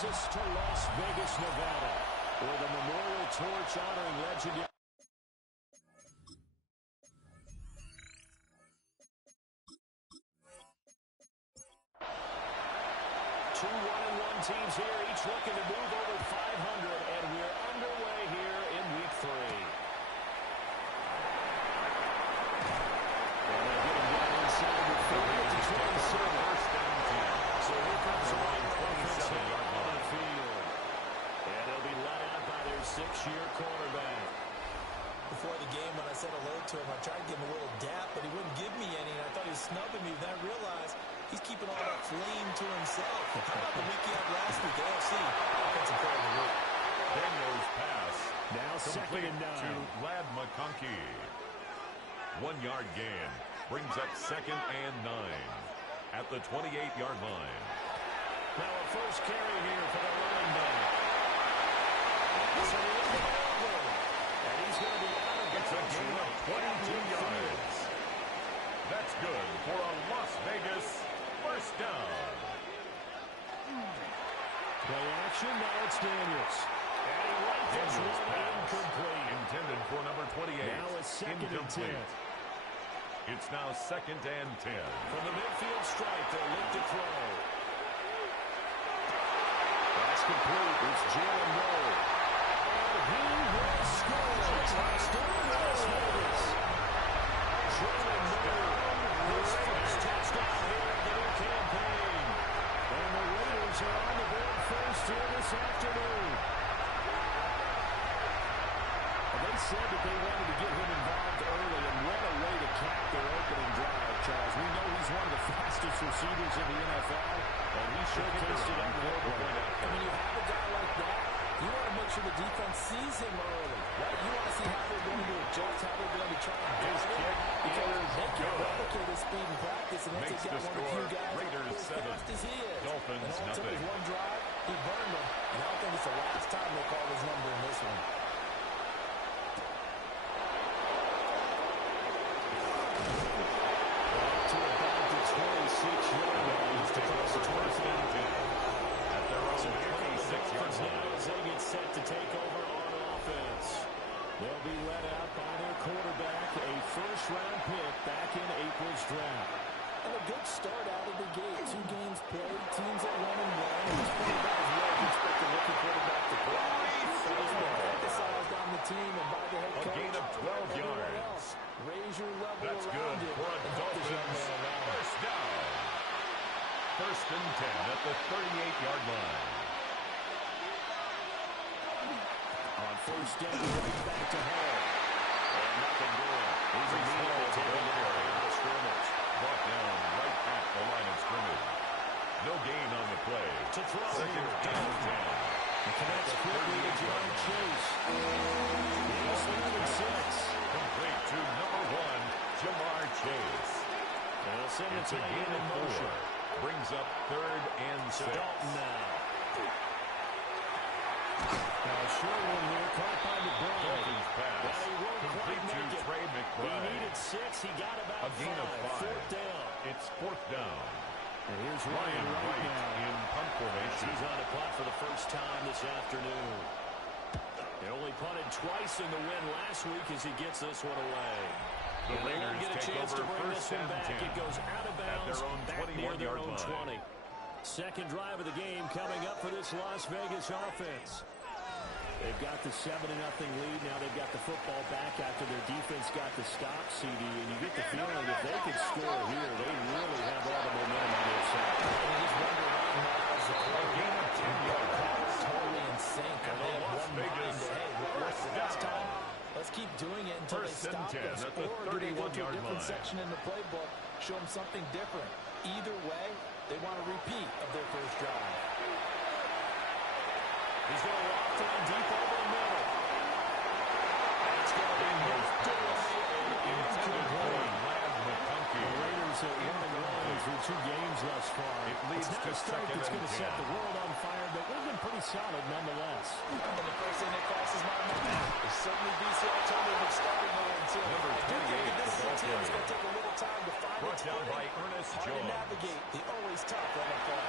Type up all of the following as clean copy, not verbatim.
brings us to Las Vegas, Nevada, where the memorial torch honoring legendary. 2 1-1 teams here, each looking to move over 500, and we're underway here in Week 3. And they get him down inside with 40 to 27. So here comes the line 27 on the field. And they'll be let out by their 6-year quarterback. Before the game, when I said hello to him, I tried to give him a little dap, but he wouldn't give me any, and I thought he was snubbing me. Then I realized he's keeping all that flame to himself. How about the week he had last week? AFC Offensive Player of the Week. Daniel's pass. Now second and 9. To Lad McConkey. 1-yard gain. Brings up 2nd and 9. At the 28-yard line. Now a first carry here for the running back. And he's going to be out of bounds. It's a gain of 22 yards. That's good for a Las Vegas first down. Play action, now it's Daniels. And he runs Daniels pass. incomplete. Intended for number 28. Now it's 2nd and 10. It's now 2nd and 10. From the midfield stripe, they'll look to throw. That's complete. It's Jalen Rowe. And he will score. Touchdown, Las Vegas. Jalen Rowe, his first touchdown here in the new campaign. And the Raiders are on the board first here this afternoon. They said that they wanted to get him involved early, and what a way to cap their opening drive, Charles. We know he's one of the fastest receivers in the NFL, and he showcased it on the roadway. And when you have a guy like that, you want to make sure the defense sees him early, right? You want to see how they're going to adjust, how they're going to try and get him, because they can replicate his speed in practice, and once they got one of the few guys as fast as he is. Dolphins and all it took nothing. was one drive, he burned them, and I don't think it's the last time they call his number in this one. Set to take over on offense. They'll be led out by their quarterback, a first-round pick back in April's draft. And a good start out of the gate. 2 games played, teams at 1-1. And he's playing about as well as you expect a rookie quarterback to play. So he's been emphasized on the team and by the head coach. A gain of 12 yards. Raise your level That's around good you for a Dolphins first down. 1st and 10 at the 38-yard line. On first down, he's back to Hall. And nothing doing. He's immediately taken away on the scrimmage. Brought down right at the line of scrimmage. No gain on the play. To throw 2nd and 10. He connects quickly to John Chase. He's 3-6. Complete to number 1, Jamar Chase. And he'll send it It's to a gain of 4. Brings up 3rd and 6. Dalton now. Now, sure one here, caught by McBride. Dolphins pass. Well, he won't quite Complete to make it. Trey He McBride. needed 6. He got about A gain of 5. 4th down. It's 4th down. And here's Ryan Wright now. in punt formation. He's on the punt for the first time this afternoon. They only punted twice in the win last week as he gets this one away. The And they won't Raiders get a take chance over to bring this 1st one and back. 10 It goes out of bounds their own back near their 21-yard own line. 20. Second drive of the game coming up for this Las Vegas offense. They've got the 7-0 lead. Now they've got the football back after their defense got the stop, CD. And you get the feeling if they could score here, they really have all the momentum on their side. And he's wondering right now as A gain of 10 yards. totally in sync. And They the have Las one Vegas mind to, hey, what's the first next down. time? Let's keep doing it until they 1st and stop 10 us. at the Or do they go to a 31-yard different line. section in the playbook, show them something different. Either way, they want a repeat of their first drive. He's going to lock down deep over the middle. It's going to be knocked away and incomplete. Lad McConkey. The Raiders are 1-1 through 2 games thus far. It leads it's not to a start 2nd that's going to and set 10. the world on fire, but they've been pretty solid nonetheless. And the first thing that crosses my mind is certainly DC alternative starting there until Number I do think 28 that this for is a team that's Baltimore. going to take a little time to find Brought its down footing. by Ernest Hard to Jones. navigate the always tough NFL.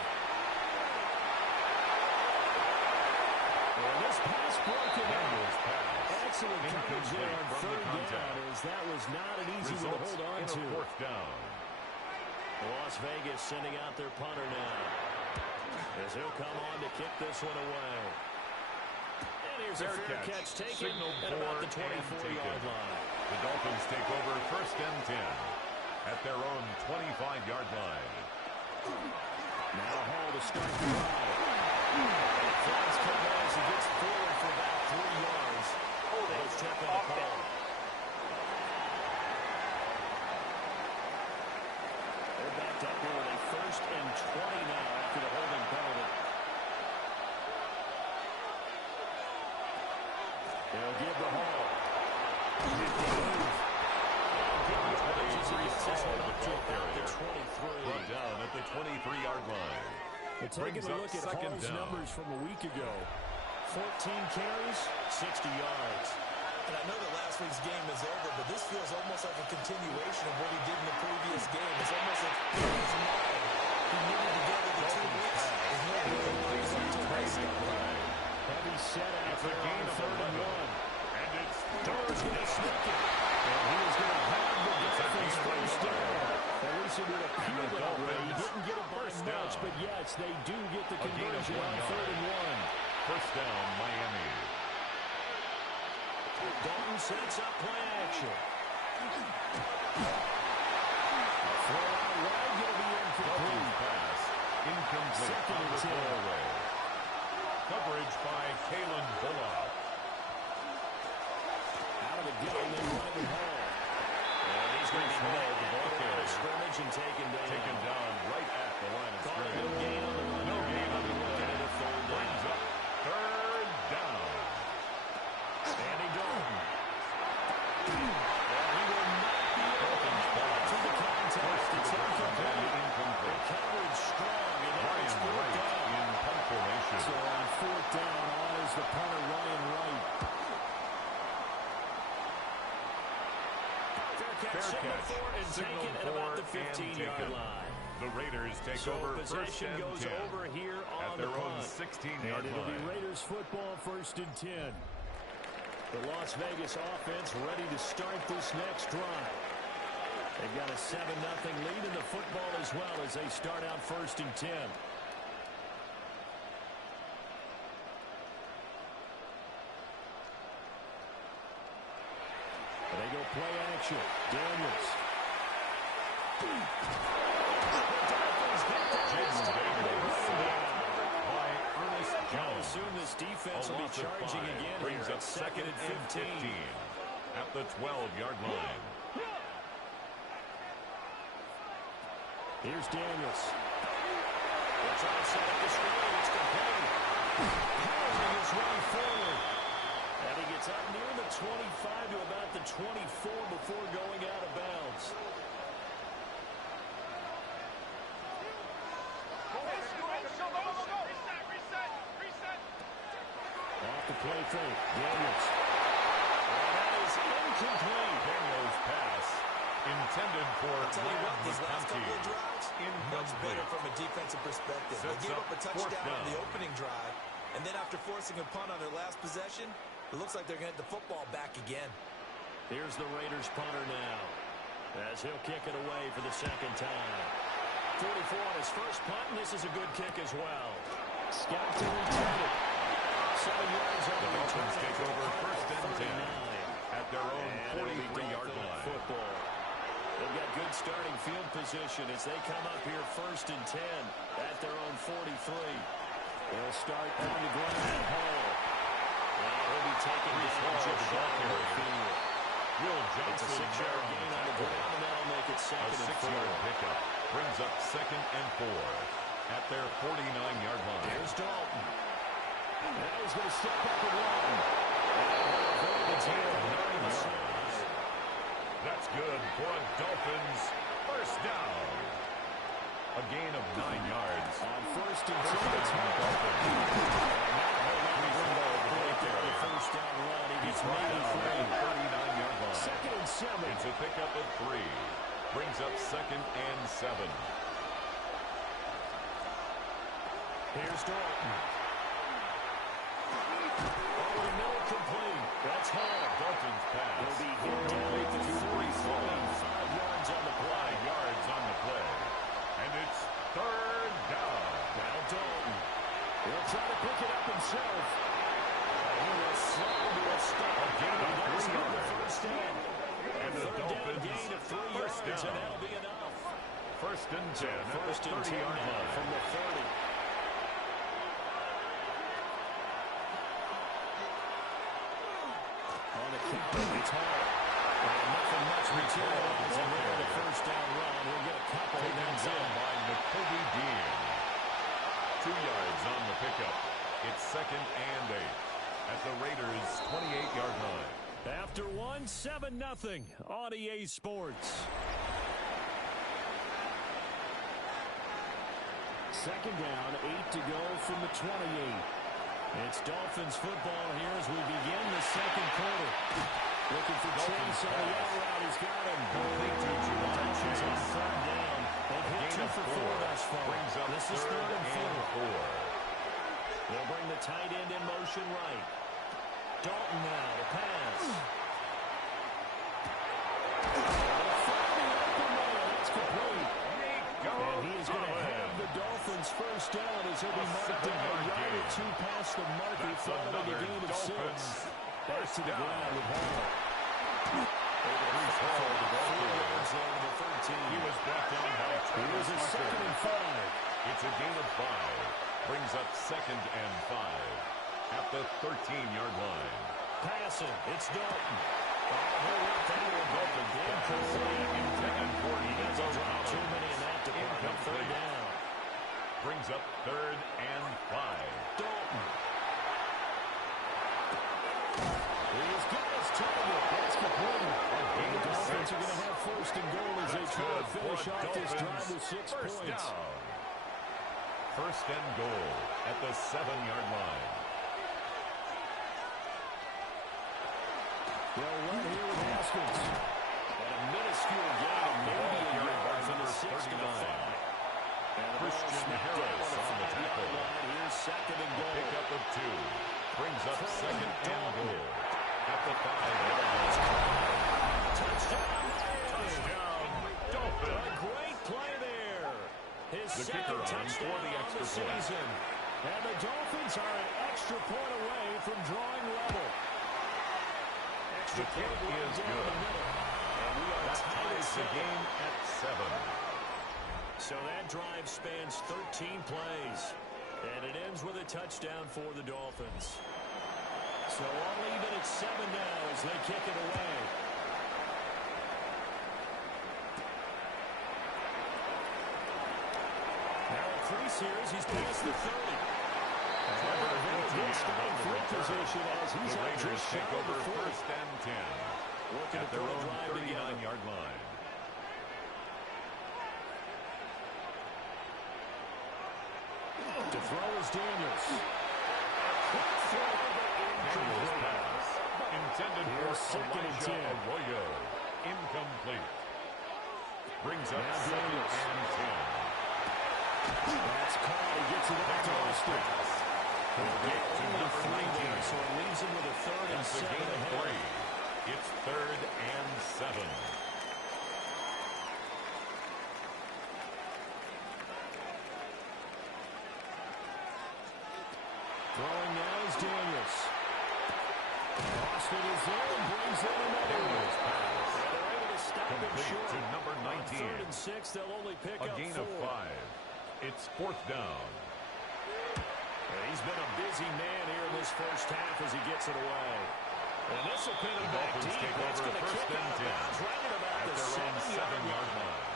this pass broken up. Daniels pass. Excellent coverage there on from the third contact. down, as that was not an easy one to Results hold on in a to. fourth down. Las Vegas sending out their punter now, as he'll come on to kick this one away. And here's a fair catch taken at about the 24-yard line. The Dolphins take over first and 10 at their own 25-yard line. Now Hall to start the drive. Flags come out as he gets forward for about 3 yards. Let's check on the call. They're backed up here with a first and 20 now after the holding penalty. They'll give the Hall. Brought down at the 23-yard line. But taking a look at Hall's numbers from a week ago. 14 carries, 60 yards. And I know that last week's game is over, but this feels almost like a continuation of what he did in the previous game. It's almost like he needed to gather the 2 weeks. There's no real reason to waste it. Heavy set out It's a there gain on of 3rd and 1. And it's Doerr's going to sneak it. And he is going to have the Dolphins first down. At least it would appear that way. He didn't get it by much, but yes, they do get the conversion on 3rd and 1. First down, Miami. Dalton sets up play action. Throw out wide, going to be incomplete. Pass. Incomplete. Second and 10. Away. Coverage by Kalen Bullock. Out of the gun, they run it with Hall. And he's going to be nailed. The ball carrier. Scrimmage and taken down. Taken down right at the line of scrimmage. No gain on the run. No gain on the run. Get it a third down. Brings up third down. Andy Dalton. He will not be able to get to the contact. It's incomplete. Coverage strong, and now it's fourth down. In punt formation. So on 4th down, on is the punter, Ryan Wright. Fair catch. Signal taken at about the 15-yard line. The Raiders take So over first possession and goes 10 over here at on their the own punt. 16-yard And it'll line. be Raiders football, 1st and 10. The Las Vegas offense ready to start this next drive. They've got a 7-0 lead in the football as well as they start out 1st and 10. They go play action. Daniels. By Ernest Jones. Soon this defense will be charging again. Brings Here up at second and 15 at the 12-yard line. Here's Daniels. They're trying to set up the screen. It's complete. Holding his way forward. And he gets up near the 25 to about the 24 before going out of bounds. Off the play fake. Daniels. And that is incomplete. Daniels' pass intended for I'll tell you what, these last McConkey. couple of drives, much better from a defensive perspective. They Sets gave up up a fourth touchdown on the down. opening drive, and then after forcing a punt on their last possession, it looks like they're going to get the football back again. Here's the Raiders punter now, as he'll kick it away for the second time. 44 on his first punt, and this is a good kick as well. Scott to return it. 7 yards on the Dolphins return. take over first and 10 at their own And it'll be 43-yard Dolphin line. football. They've got good starting field position as they come up here 1st and 10 at their own 43. They'll start on the ground. Hall. And he'll be taken down just shy of midfield. Will It's a Johnson 6-yard gain on the ground, and that'll make it a second and 6-yard 4. pickup brings up second and 4 at their 49-yard line. Here's Dalton. Now he's going to step up and run. That's good for a Dolphins first down. A gain of 9 yards. On 1st and 2, it's first down run. He gets Brought down at the 93. 39-yard line. 2nd and 7. It's a pickup of 3. Brings up second and 7. Here's Dalton. That's Hall. Dalton's pass. He'll be hit down Complete at the to 3 Brees Hall. 5 yards on the play. 5 yards on the play. And it's third down. Now Dalton. He'll try to pick it up himself. He was slow to a stop. Again, He does get the yards. first down. And the Third down Dolphins gain of 3 first yards, down. and that'll be enough. First and 10 at First the and 10 30-yard now line. from the 30. On the counter, it's Hall. Nothing much materializing there on the first down run. We'll get a couple of Taken things down in. by Nakobe Dean. 2 yards on the pickup. It's second and 8 at the Raiders' 28-yard line. After one, 7-0 on EA Sports. Second down, 8 to go from the 28. It's Dolphins football here as we begin the second quarter. Looking for Chase on the out route. He's got him. Complete to Juwan Dolphins on Chase. third down. They've hit Gain 2 of for 4. 4 thus far. Brings up This is third third and and 4. 4. They'll bring the tight end in motion right. Dalton now to pass. That's complete. And he is going to have the Dolphins first down as he'll be marked down right at 2 past the marker That's following a another gain of Dolphins 6. Back first to the down. ground with Hall. Brees Hall, the ball 4 carrier. yards there to the 13. He was brought down by Here's a Travis second and 5. It's a gain of 5. Brings up second and 5 at the 13-yard line. Passing. It's Dalton. He'll work that one, but the incomplete. Intended for He Nico doesn't drop too Rollins. many in that department. Third Incomplete. down. Brings up third and 5. Dalton. He's got his target. That's complete. And the Dolphins are going to have first and goal as they try to finish off this drive with 6 First points. down. First and goal at the 7-yard line. They'll run here with Haskins. And a minuscule gain of maybe a yard from the 6 to the 5. And the ball Christian smacked Harris down on the 5-yard tackle. line. Here's second and goal. Pickup of 2. Brings up second and goal at the 5-yard line. Touchdown. Touchdown, A Dolphins. great play there. His The second kicker on touchdown for the of extra the point. season. And the Dolphins are an extra point away from drawing level. Extra The kick point right is down good. the middle. And we are That tied ties the 7. game at 7. So that drive spans 13 plays. And it ends with a touchdown for the Dolphins. So all even at 7 now as they kick it away. Now a crease here as he's past the 30. And a very good starting field position as he's The out Raiders just shy take of over the 40. first and 10 Looking at to their put a own drive together. 39-yard line. To throw is Daniels. Quick throw, but Daniels incomplete. pass. Intended for Here's second and Elijah 10. Arroyo. Incomplete. Brings up Now second Daniels. and 10. That's caught. He gets it out to Austin. He'll get to Only number 3 19. there, so it leaves him with a third and That's a 7 gain of ahead. 3. It's third and 7. Throwing now is Daniels. Austin is there and brings in another one. Daniels pass. They're able to stop him Complete short. to number On 19. third and 6, they'll only pick A up gain 4. of 5. It's fourth down. He's been a busy man here in this first half as he gets it away. And this will pin him The back Dolphins deep. take That's over going to first kick and out of 10 bounds right at about at the their own 7-yard 7-yard line. line.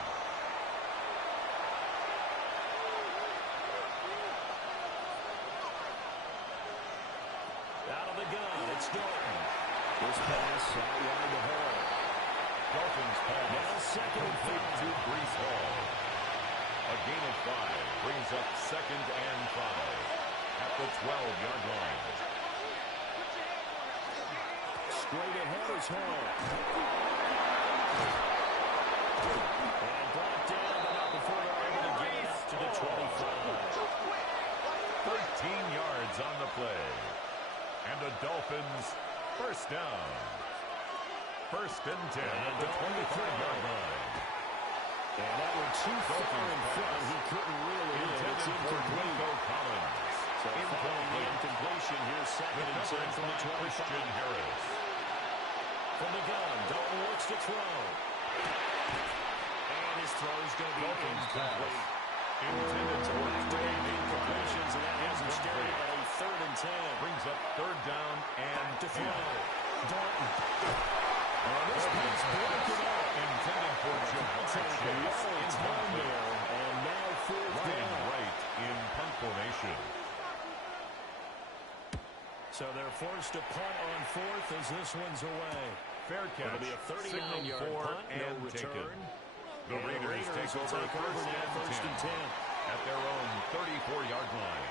Out of the gun, it's Dalton. This pass out wide to Hall. Dolphins pass. Now second and Complete 5. to Brees Hall. A gain of 5 brings up second and 5 at the 12-yard line. Straight ahead is Hall. And brought down, but not before they're able to get it up to the 25. 13 yards on the play. And the Dolphins first down. 10 at the 25-yard line. And that one too far in front. He couldn't reel it in. It's incomplete. So following the incompletion, here's second and 10 from the 25. Christian Harris. From the gun, Dalton looks to throw. And his throw is going to be incomplete. Intended So for back to back incompletions, and that has him staring at a third and 10. Brings up third down and To 10. throw. Dalton. This pass broken up. Intended for Jamar Chase. Incomplete. And now fourth Running down. right in punt formation. So they're forced to punt on fourth as this one's away. Fair catch. It'll be a 39-yard for punt, no and return. taken. The And Raiders take will over take now, first and 10. at their own 34-yard line.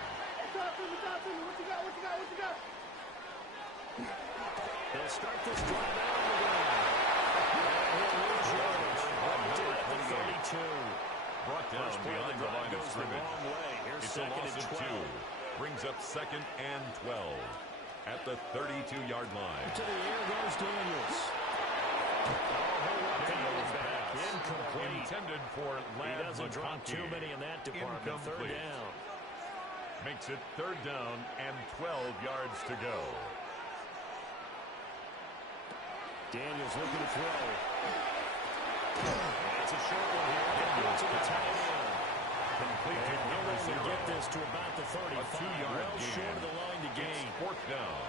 They'll start this drive out on the ground. And he'll lose yards. Number 32. Brought down First play of behind the the drive line of goes the scrimmage. wrong way. Here's It's a second loss and of 12. 2. Brings up second and 12 at the 32-yard line. To the air goes Daniels. Daniels Back. pass. Incomplete. Intended for He Lad doesn't drop McConkey. too many in that department. Third Incomplete. down. Makes it third down and 12 yards to go. Daniels looking to throw. And it's a short one here. Daniels to the tight end. Completed And number he'll 0. get this to about the 35. A 2-yard well gain. short of the line to gain. It's fourth down.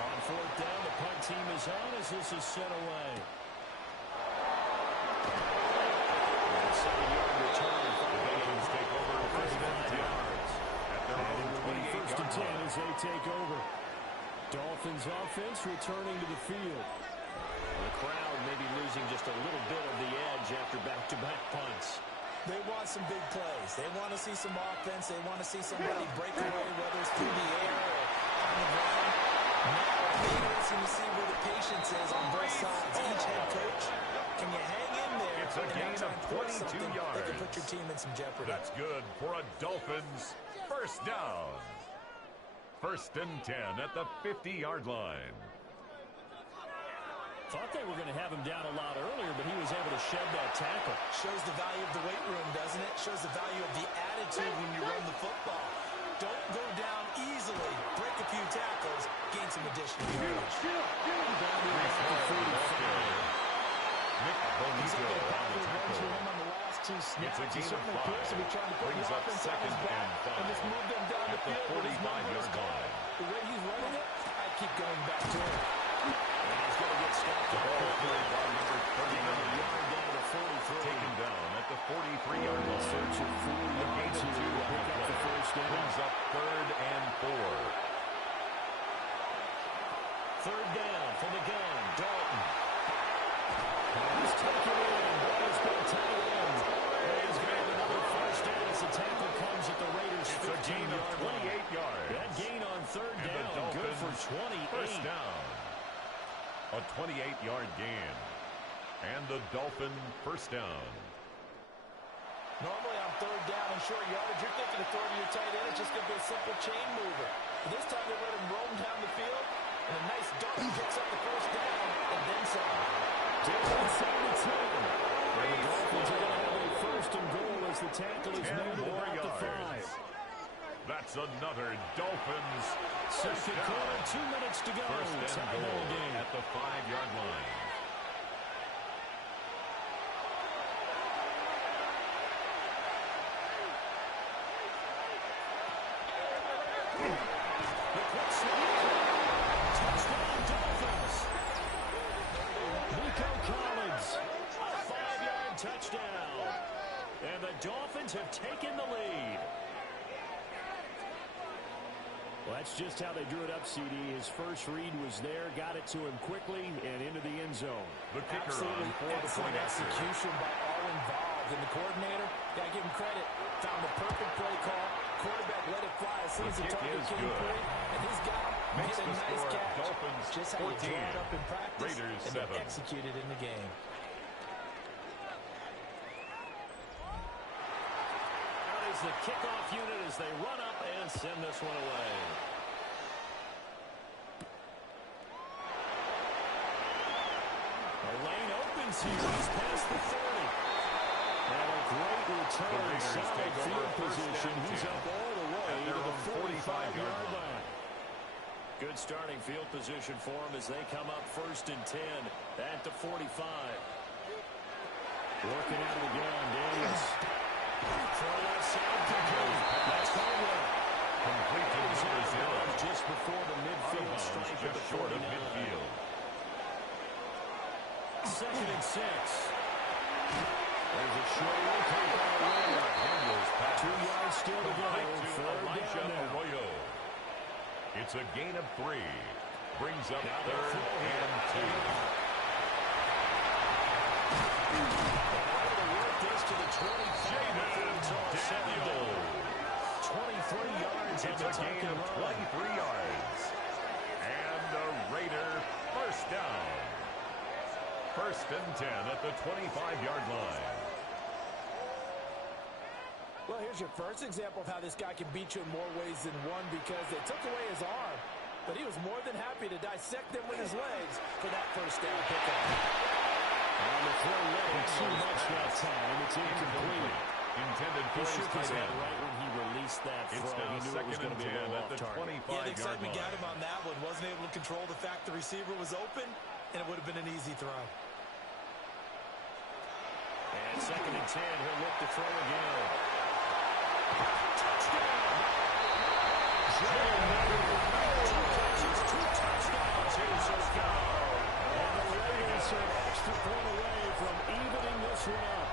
On fourth down, the punt team is on as this is set away. And a 7-yard return. The Dolphins take over first and 10 yards. at their own 28 first and 10 28-yard line. as they take over. Dolphins offense returning to the field. The crowd may be losing just a little bit of the edge after back-to-back punts. They want some big plays. They want to see some offense. They want to see somebody break away, whether it's through the air or on the ground. Now it'll be interesting to see where the patience is on both sides. Each head coach, can you hang in there It's a and gain not try of and force 22 something yards. that can put your team in some jeopardy? That's good for a Dolphins first down. First and 10 at the 50-yard line. Thought they were going to have him down a lot earlier, but he was able to shed that tackle. Shows the value of the weight room, doesn't it? Shows the value of the attitude when you run the football. Don't go down easily. Break a few tackles. Gain some additional yardage. Nick Bonito on the tackle. It's a gain of 5. Brings up second and 5 at the 45-yard line. The way he's running it, I keep going back to him. And he's going to get stopped. The ball carried by number 39. Yard down to 43. Taken down at the 43-yard line. Search of 4 A gain yards of 2 here to on pick the up the play. first down. Brings up third and 4. Third down from the gun. Dalton. He's taken in. Ball's been tied in. And he's going to have another first down as the tackle comes at the Raiders' It's a gain of 15-yard line. 28 yards. That gain on third And the down, good for Dolphins 28. first down. A 28-yard gain. And the Dolphin first down. Normally on third down and short yardage, you're thinking of throwing to your tight end. It's just going to be a simple chain mover. But this time they let him roam down the field, and a nice dart picks up the first down, and then some. Inside the 10. And the Dolphins are going to have a first and goal as the tackle is 10 made at more about the yards. 5. That's another Dolphins Second first down. quarter, 2 minutes to go. First and Tie goal ball game. at the 5-yard line. The quick snap. Touchdown, Dolphins. Nico Collins, a 5-yard touchdown. And the Dolphins have taken the lead. Well, that's just how they drew it up, CD. His first read was there, got it to him quickly, and into the end zone. The kicker Absolutely on for the excellent point after. execution by all involved. And the coordinator, got to give him credit, found the perfect play call. Quarterback let it fly as soon as the kick target is came good. free. And his guy Makes made a the nice score catch. Dolphins Just how you 14, draw it up in practice Raiders and 7. then execute it in the game. Out is the kickoff unit as they run up and send this one away. gains here. He's past the 30. And a great return, solid field position. He's up all the way to the 45-yard line. Good starting field position for him as they come up 1st and 10 at the 45. Working out of the gun, Daniels. Throw left side, complete. That's Caldwell. Complete to number 0. Just before the midfield stripe at the 49. Short of midfield. 2nd and 6. There's a short take by Arroyo. Daniels pass. 2 yards still to go. Elijah Arroyo. It's a gain of 3. Brings up 3rd and 2. This to the 25 before it's all said and done. 23 yards. It's a gain of 23 yards. And the Raider first down. 1st and 10 at the 25-yard line. Well, here's your first example of how this guy can beat you in more ways than one, because they took away his arm, but he was more than happy to dissect them with his legs for that first down pickup. On the throw, letting too much that time. It's incomplete. Intended for his tight end. Right when he released that throw, It's now he knew it was 2nd going and to be a 10 little at off the target. 25-yard The excitement got line. him on that one. Wasn't able to control the fact the receiver was open, and it would have been an easy throw. And 2nd and 10, he'll look to throw again. Touchdown! Two touchdowns here so far. And the Raiders are an extra point away from evening this one up.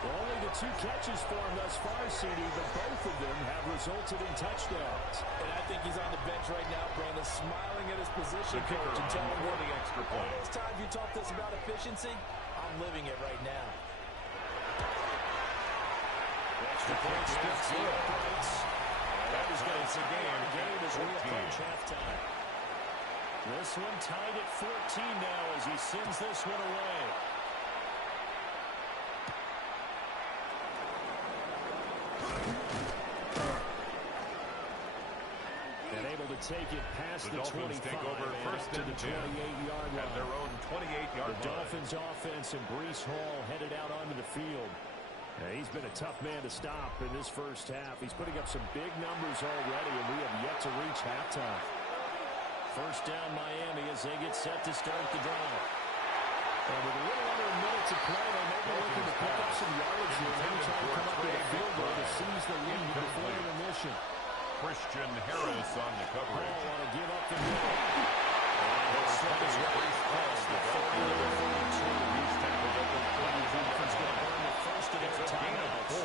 Only the 2 catches for him thus far, CD, but both of them have resulted in touchdowns. And I think he's on the bench right now, Brandon, smiling at his position The kicker coach and on telling for him, the extra all point. those times you talked to us about efficiency, I'm living it right now. Extra point sticks the uprights. That is going to The game as we 14. approach halftime. This one tied at 14 now as he sends this one away. And able to take it past The the Dolphins 25 take over and 1st up to and the 10 28-yard at their line. own 28-yard The Dolphins offense and Breece Hall headed out onto the field. He's been a tough man to stop in this first half. He's putting up some big numbers already, and we have yet to reach halftime. First down Miami as they get set to start the drive. And with a little under a minute to play, they may be looking to pick up some yardage here. Maybe try to come up with a field goal to seize the lead before intermission. Christian Harris on the Hall coverage. want to give up the middle. It's a gain of 4.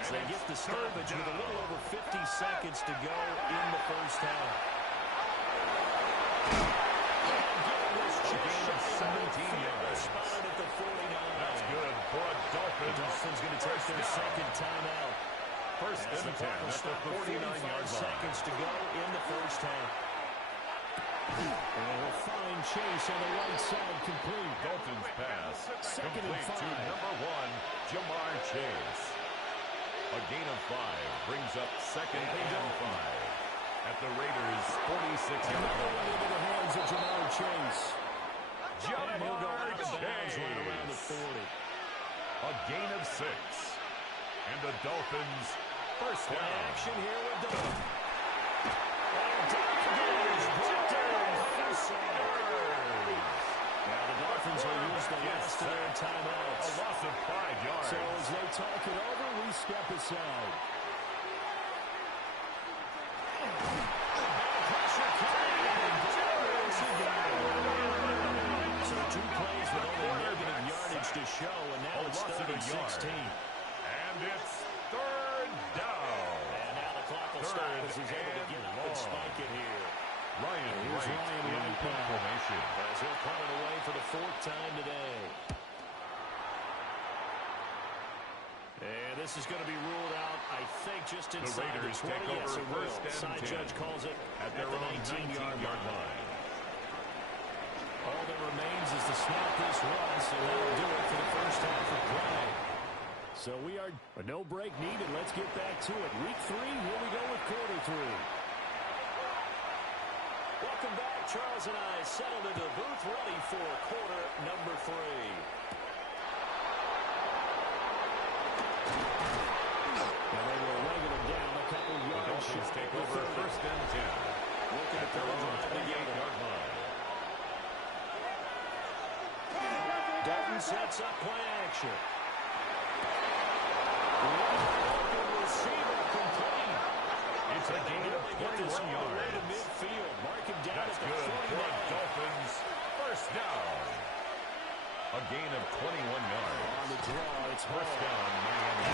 As they get the stoppage with a little over 50 seconds to go in the first half. A gain of 17 yards. Spotted at the 49. That's good for a The Dolphins. Dolphins going to take their second timeout. 1st As and the 10 clock will at the stop with 49-yard 45 line. seconds to go in the first half. And he'll find Chase on the right side, complete. Dolphins pass. 2nd and Complete to 5. number 1, Jamar Chase. A gain of 5 brings up 2nd and 5 at the Raiders' 46-yard Another line. one into the hands of Jamar Chase. And he'll go Jamar out of bounds right around the Chase. 40. A gain of 6. And the Dolphins first Play down. action here with Doug. And Doug is brought down inside. Now the Dolphins will use the last of their timeouts. A loss of 5 yards. So as they talk it over, we step aside. Pressure coming, and Douglas again. So 2 plays with only negative yardage to show, and now A it's loss of 3rd a and yard. 16. And it's 3rd down. And now the clock will stop as he's able to get up and spike it here. Ryan Here's Wright Ryan in Wright punt back. formation. As he'll punt it away for the 4th time today. And this is going to be ruled out, I think, just The inside Raiders 20. take over Yes, it will. 1st and Side 10 judge calls it at their the own 19-yard 19-yard line. All that remains is to snap this once, and that'll do it for the first half of play. So we are a no break needed. Let's get back to it. Week 3, here we go with quarter 3. Welcome welcome back. Charles and I settled into the booth ready for quarter number 3. And they will wrangle him down a couple of yards. The Dolphins take over first and 10. Looking at their own 28-yard line. Dalton sets up play action. Open receiver complete. It's a gain of 21 yards. To midfield. Mark him down That's at the good 49. for Dolphins. First down. A gain of 21 yards. On the draw, it's First down, Miami.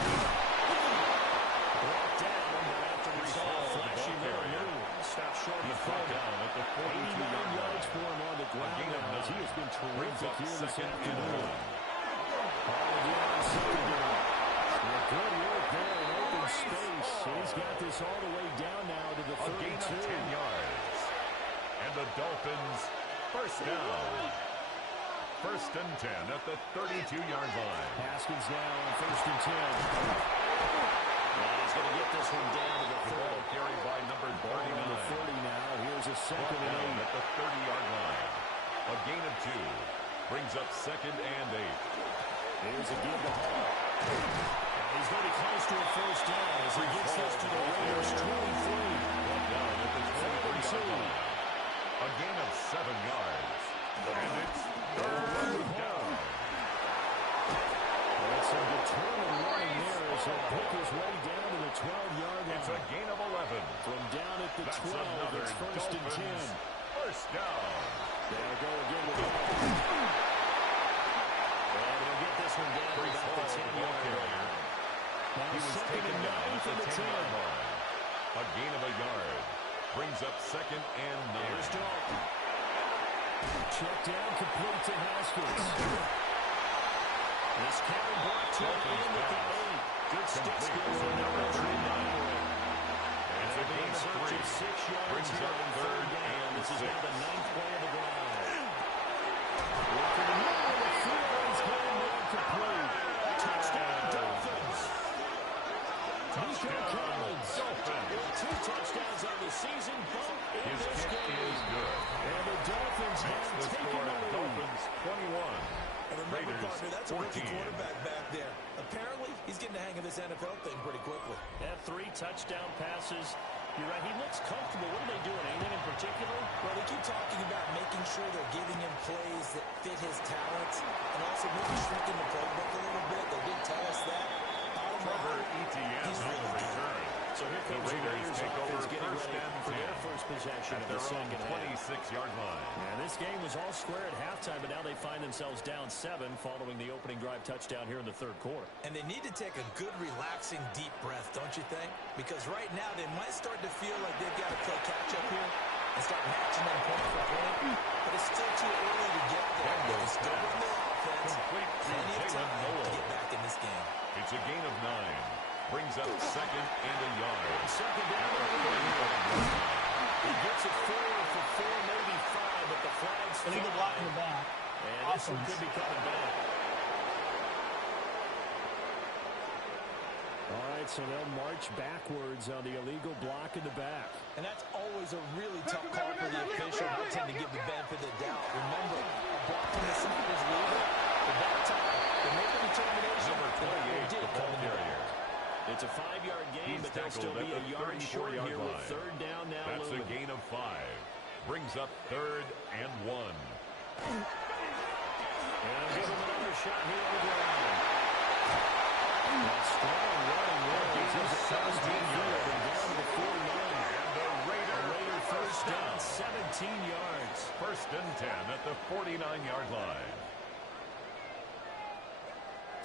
brought down, but after we saw a flashy little move, stopped short of the Brought throw. down at the 89 42-yard yards line. for him on the ground. gain of Now, as he 9. has been Brings terrific up here this second and afternoon. 1. Ball again on second down. Good work there in open space. He's got this all the way down now to the A gain 32. of 10 yards. And the Dolphins first down. First and 10 at the 32-yard line. Haskins now on first and 10. And he's going to get this one down to the The ball carried by number Ball on the 39. 40 now. Here's a Brought second and down 8. at the 30-yard line. A gain of 2. Brings up second and 8. Here's a give to Hall. And he's going to be close to a first down as he gets this to the Raiders 23. Brought down at the 23-yard 23. line. A gain of 7 yards. And it's third down. That's some determined running there as he'll pick his way down to the 12-yard line. It's a gain of 11. From down at the That's 12, another it's first and 10. Dolphins first down. They'll go again with Hall. And he'll get this one down to Brees about the Hall, the ball 10-yard carrier. line. Now He was second taken and down 9 at from the the 10-yard 10. line. A gain of a yard. Brings up second and 9. Here's Dalton. Check down, complete to Haskins. This carry brought to him in at the 8. Good stick skills on that return down. It's a gain of 3. 6 yards Brings here up on third down. and This is 6. now the 9th play of the drive. Working the middle of the field. He's going there complete. Touchdown, Dolphins. Nico Collins. Dolphins. 2 touchdowns on the season. Both in His this kick game. is good. And the Dolphins Makes have the taken score the lead. Dolphins 21. And remember, Raiders partner, that's a rookie 14. quarterback back there. Apparently, he's getting the hang of this NFL thing pretty quickly. Have 3 touchdown passes. You're right, he looks comfortable. What are they doing? Anything in particular? Well, they keep talking about making sure they're giving him plays that fit his talents and also maybe shrinking the playbook a little bit. They did tell us that. Trevor Etienne He's on really the return. So here The comes the Raiders Raiders take over offense getting first ready and for their 10 first possession at of their the own second half. 26-yard line. And this game was all square at halftime, but now they find themselves down 7 following the opening drive touchdown here in the third quarter. And they need to take a good, relaxing, deep breath, don't you think? Because right now, they might start to feel like they've got to play catch-up here and start matching them point for point. But it's still too early to get there. They can still run their offense. Complete to Plenty of Jalen time Noel. to get back in this game. It's a gain of 9. Brings up second and a yard. Second down. He gets it forward for 4, maybe 5, but the flag's Illegal block in the back. And this one could be coming back. All right, so they'll march backwards on the illegal block in the back. And that's always a really tough call for the official. I tend to give the benefit of the doubt. Remember, a block from the side is legal. But that time, they make a determination. Number 28, the ball carrier. It's a 5-yard gain, but they'll still be a yard short here with third down now. That's a looming. gain of 5. Brings up third and 1. And I'll give him another shot here on the ground. That strong running there. He's a 17-yard and down to the 49. And the Raider First down, 17 yards. First and 10 at the 49-yard line.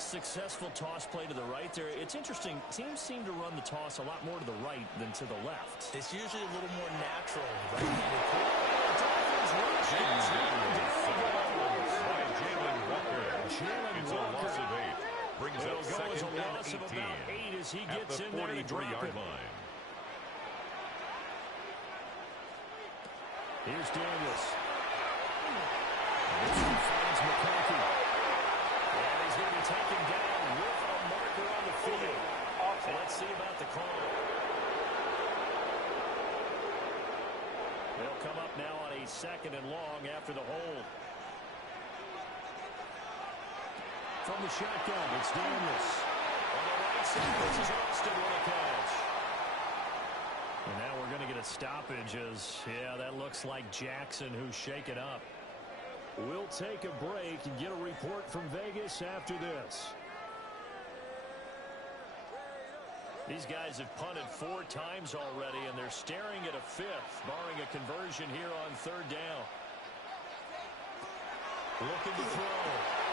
Successful toss play to the right there. It's interesting. Teams seem to run the toss a lot more to the right than to the left. It's usually a little more natural. Right-handed quarterback. By Jalen Walker. It's a loss of 8. Brings It'll up go as second a and loss of 18 about 8 as he at gets the in there to drop 43-yard it. line. Here's Daniels. This one finds McCarthy. And he's going to be taken down with a marker on the field. So let's see about the call. They'll come up now on a from the shotgun. It's Daniels. On the right side, this is Austin with a catch. And now we're going to get a stoppage as, yeah, that looks like Jackson who's shaken up. We'll take a break and get a report from Vegas after this. These guys have punted 4 times already, and they're staring at a 5th, barring a conversion here on 3rd down. Looking to throw.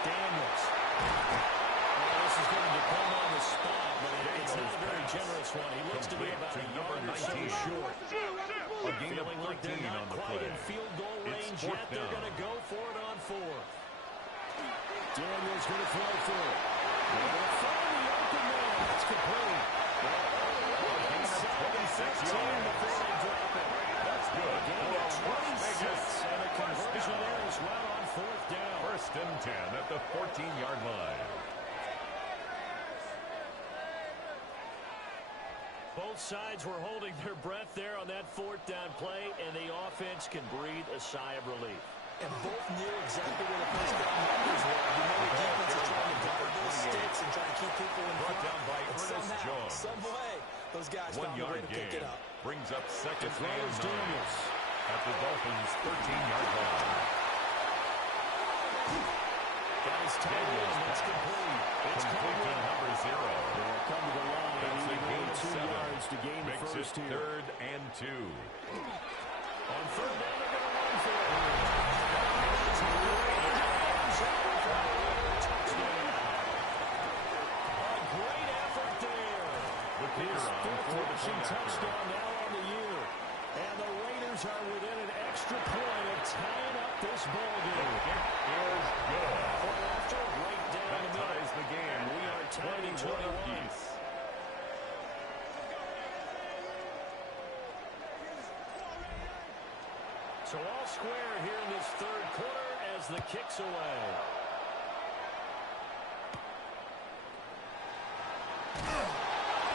Daniels. Well, this is going to depend on the spot, but it's not a very generous one. He looks to be about a yard or so short. A gain of 13 like they're not on the quite play. in field goal range yet. They're going to go for it on 4th. Daniels going to throw for it. They'll find the open man. That's complete. That's good. Gain of 26, and a conversion there as well on 4th down. 1st and 10 at the 14-yard line. Both sides were holding their breath there on that 4th down play, and the offense can breathe a sigh of relief. And both knew exactly where the first down numbers were. You know the defense is trying to guard those sticks and trying to keep people in front. Down by Ernest Jones. Some way, those guys 1 found a way yard to pick gain. it up. Brings up 2nd and 9 Daniels. at the Dolphins' 13-yard line. Got his tight end. That's complete. It's Complete to number 0. They'll come to the line. That's a gain of 2 7. yards to gain the Makes first it here. 3rd and 2. On 3rd down, they're going to run for it. A great effort there. The kicker on for the point touchdown now on the year. And the Raiders are within an extra point of tying up this ball game. It is good. Point after, right down That the middle. ties the game. And we are tied at 21. apiece. So all square here in this 3rd quarter as the kick's away.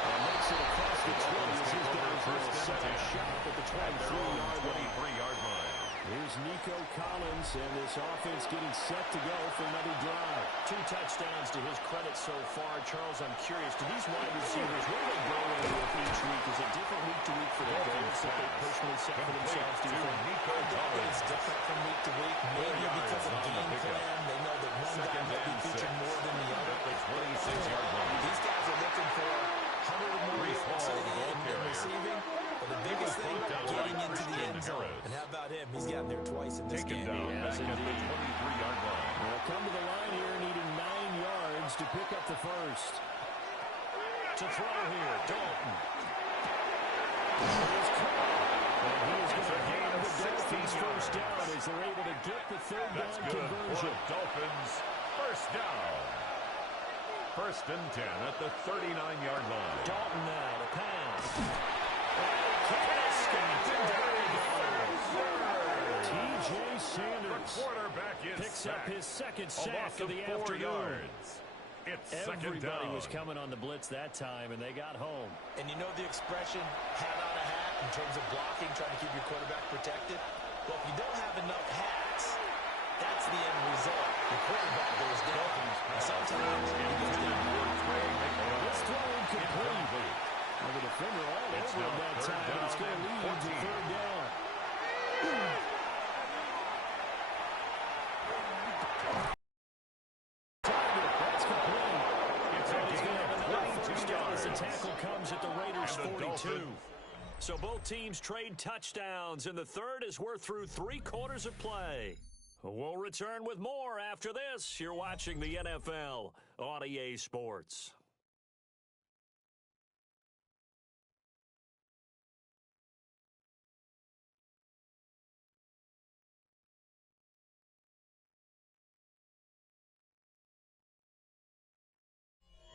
And makes it across the 20 as his guys will set a shot at the 23-yard line. Here's Nico Collins, and this offense getting set to go for another drive. 2 touchdowns to his credit so far. Charles, I'm curious, do these wide receivers, where do they go with each week? Is it different week to week for the goals that they personally set for themselves? Do you think? Nico Collins. It's different from week to week. Maybe because of game plan. They know that one guy might be featured more than the other. At the 26-yard line. These guys are looking for 100 or more yards in receiving. But the biggest thing, getting into the end zone. And how about him? He's gotten there twice in this Taken game. down back at the 23-yard line. They'll come to the line here needing 9 yards to pick up the first. To throw here, Dalton. And he is going to gain of 16 first yards. down as they're able to get the 3rd That's down good conversion. for Dolphins. 1st down. 1st and 10 at the 39-yard line. Dalton now to pass. T.J. The Sanders quarterback is Picks up his second A sack loss of the 4 afternoon. yards. It's 2nd Everybody down. was coming on the blitz that time, and they got home. And you know the expression, hat on a hat, in terms of blocking, trying to keep your quarterback protected? Well, if you don't have enough hats, that's the end result. The quarterback goes down. And sometimes he goes down. This throw incomplete. Well, the defender all It's over now him that 3rd time. down It's going to and lead to 14. 3rd down. That's complete. It's a gain of 22 yards. The tackle comes at the Raiders' And the 42. Dolphins. So both teams trade touchdowns, and the 3rd as we're through 3 quarters of play. We'll return with more after this. You're watching the NFL on EA Sports.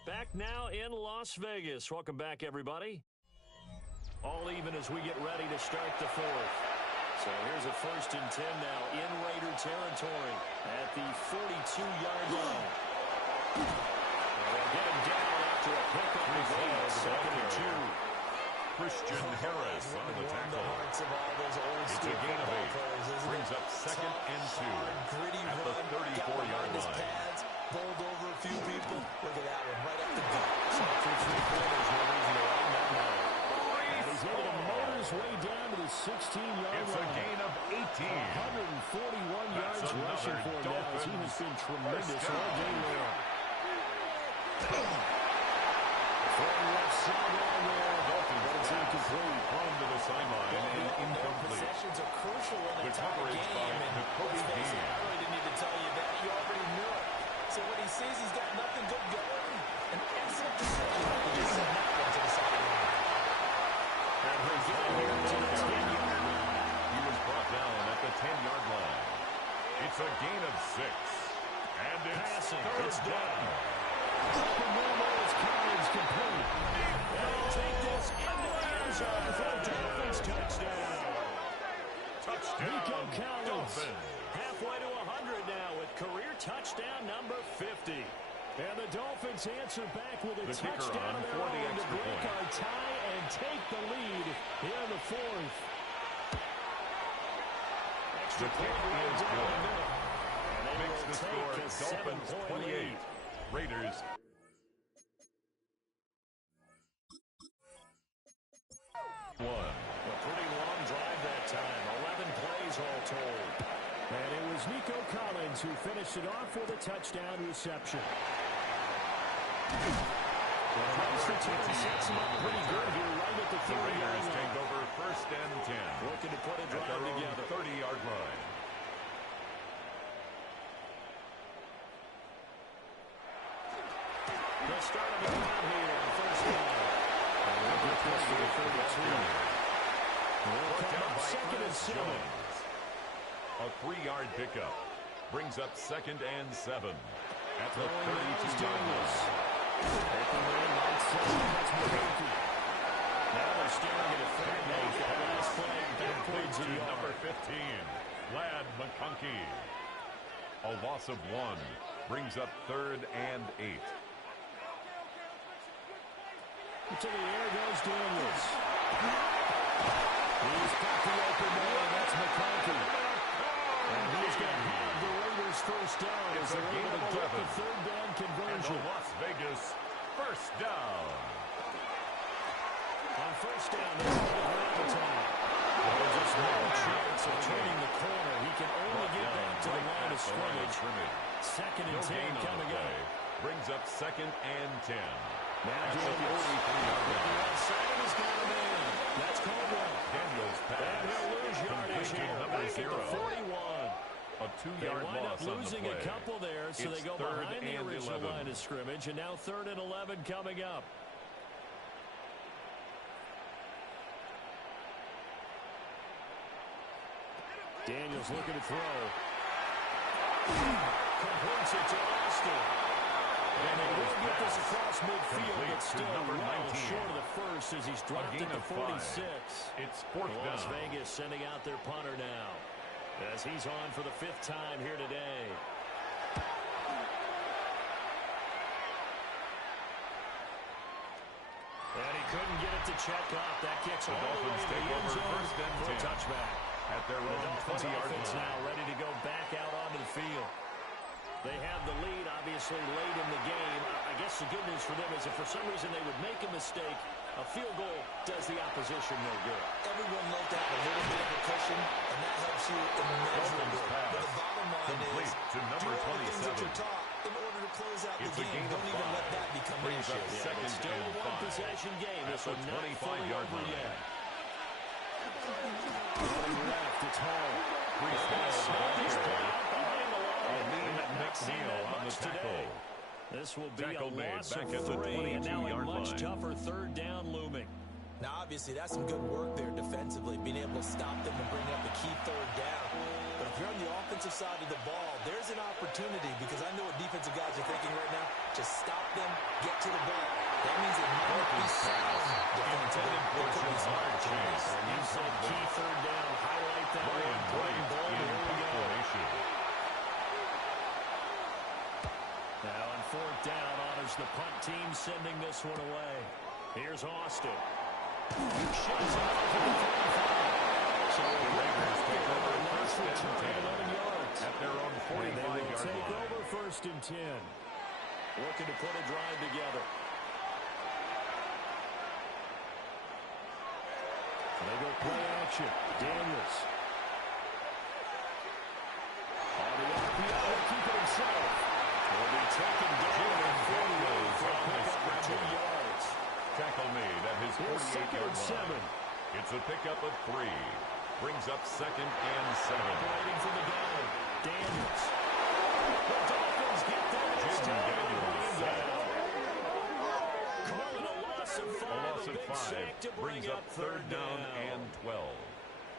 Back now in Las Vegas. Welcome back, everybody. All even as we get ready to start the 4th. So here's a 1st and 10 now in Raider territory at the 42-yard line. They'll get him down after a pickup of 2nd and 2. Christian Harris on the tackle. Hearts of all those old It's a school gain of football 8. players, isn't Brings it? up 2nd and 2 Hard, gritty at the run, got 34-yard behind his line. pads, bowled over a few 16-yard It's a line. gain of 18. 141 yards rushing for him now. He has been tremendous all game long. From left sideline there. Dolphins But it's incomplete. thrown to the sideline and incomplete. Possessions are crucial in The a tie coverage game. by And Jacoby let's face it, Dean. I really didn't need to tell you that. You already knew it. So when he sees he's got nothing good going, an excellent decision to just send that one to the sideline. And he's getting here to the 10-yard line. He was brought down at the 10-yard line. It's a gain of 6. And it's Passing. third It's down. down. Open number is Collins complete. And he'll take this into the end zone for a Dolphins touchdown. Touchdown, Nico Collins. Dolphins. Halfway to 100 now with career touchdown number 50. And the Dolphins answer back with a The kicker touchdown on of for their the own to extra break point. our tie and take the lead in the fourth. Extra The kick point right is down good. the middle. And they Makes will the take score a Dolphins 7-point 28. lead. Raiders 1. A pretty long drive that time. 11 plays all told. And it was Nico Collins who finished it off with a touchdown reception. And nice return sets him up pretty good here right at the The 30-yard Raiders line. take over first and 10 Looking to put a at drive their own together. 30-yard line. They'll start on the ground here on first down. And they'll get this to the 32. They'll Brought come down up by second and Ernest 7. Jones. A 3-yard pickup brings up second and 7 at the 32-yard line. Open lane, right side. That's McConkey. Now they're staring at a third and 8. That last play backwards To a yard. number 15, Lad McConkey. A loss of 1 brings up third and 8. To the air goes Daniels. He's got the open man. That's McConkey. And he's going to have the Raiders first down as It's a they're gain able of to get 11. the third down And conversion. the Las Vegas first down. On first down, they're going to grab the time. There's just no chance of turning the corner. He can only get back to the line of scrimmage. Second and 10 coming up. Brings up second and 10. Now At the Daniels. 43-yard Looking line. outside, he's got a man. That's Caldwell. Daniels And pass. he'll lose yardage Complete to here. number Back at 0. the 41. A They 2-yard wind up loss on the losing play. a couple there, so It's they go third behind the and original 11. line of scrimmage, and now third and 11 coming up. Daniels looking to throw. Completes it to Austin. And they will get this across midfield, Complete but to still number well 19. short of the first as he's dropped gain at the of 46. 5. It's fourth Las down. Vegas sending out their punter now as he's on for the 5th time here today. And he couldn't get it to check off. That kicks The all the way Dolphins to the take end over zone first and for a 10 touchback. at their The own Dolphins 20-yard offense line. now ready to go back out onto the field. They have the lead, obviously, late in the game. I guess the good news for them is if for some reason they would make a mistake, a field goal does the opposition no good. Everyone loves to have a little bit of a cushion, and that helps you immeasurably. Dolphins pass. But the bottom line Complete is, to number do all the things that 27. you're taught in order to close out It's the a game. gain of Don't even let 5. that become an Brings issue. up Yeah, second but still and a 5 one-possession game. at This the one not fully 25-yard over line. yet. Going left, it's Hall. Three snaps This ball play here. out behind the line. Lee We have not seen McNeil that on the much tackle. today. This will be Tackle a made loss back of at the 3, and now a 22-yard much line. tougher third down looming. Now, obviously, that's some good work there defensively, being able to stop them and bring up a key third down. But if you're on the offensive side of the ball, there's an opportunity, because I know what defensive guys are thinking right now. Just stop them, get to the ball. That means it might not be sound defensively. Intended for There could be some Jamar opportunities. Chase. And you said key third down. Highlight that one. Brian Brian Williams Ball. in Here we punt go. formation. Now on fourth down, honors the punt team sending this one away. Here's Austin. Shoves it off to the 35. So The Raiders take over nice first and return, 10 11 yards. at their own And they will 45-yard take line. over first and 10. Looking to put a drive together. They go play action. Daniels. On the RPO, he'll keep it himself. Will be taken down and 48 for a pickup of 2 yards. Tackle made at his 48-yard line. It's a pickup of 3. Brings up 2nd and 7. Operating from the gun. Daniels. The Dolphins get there. Jaden Daniels sacked. Calling a loss of 5. A loss of 5 to brings up 3rd down and 12.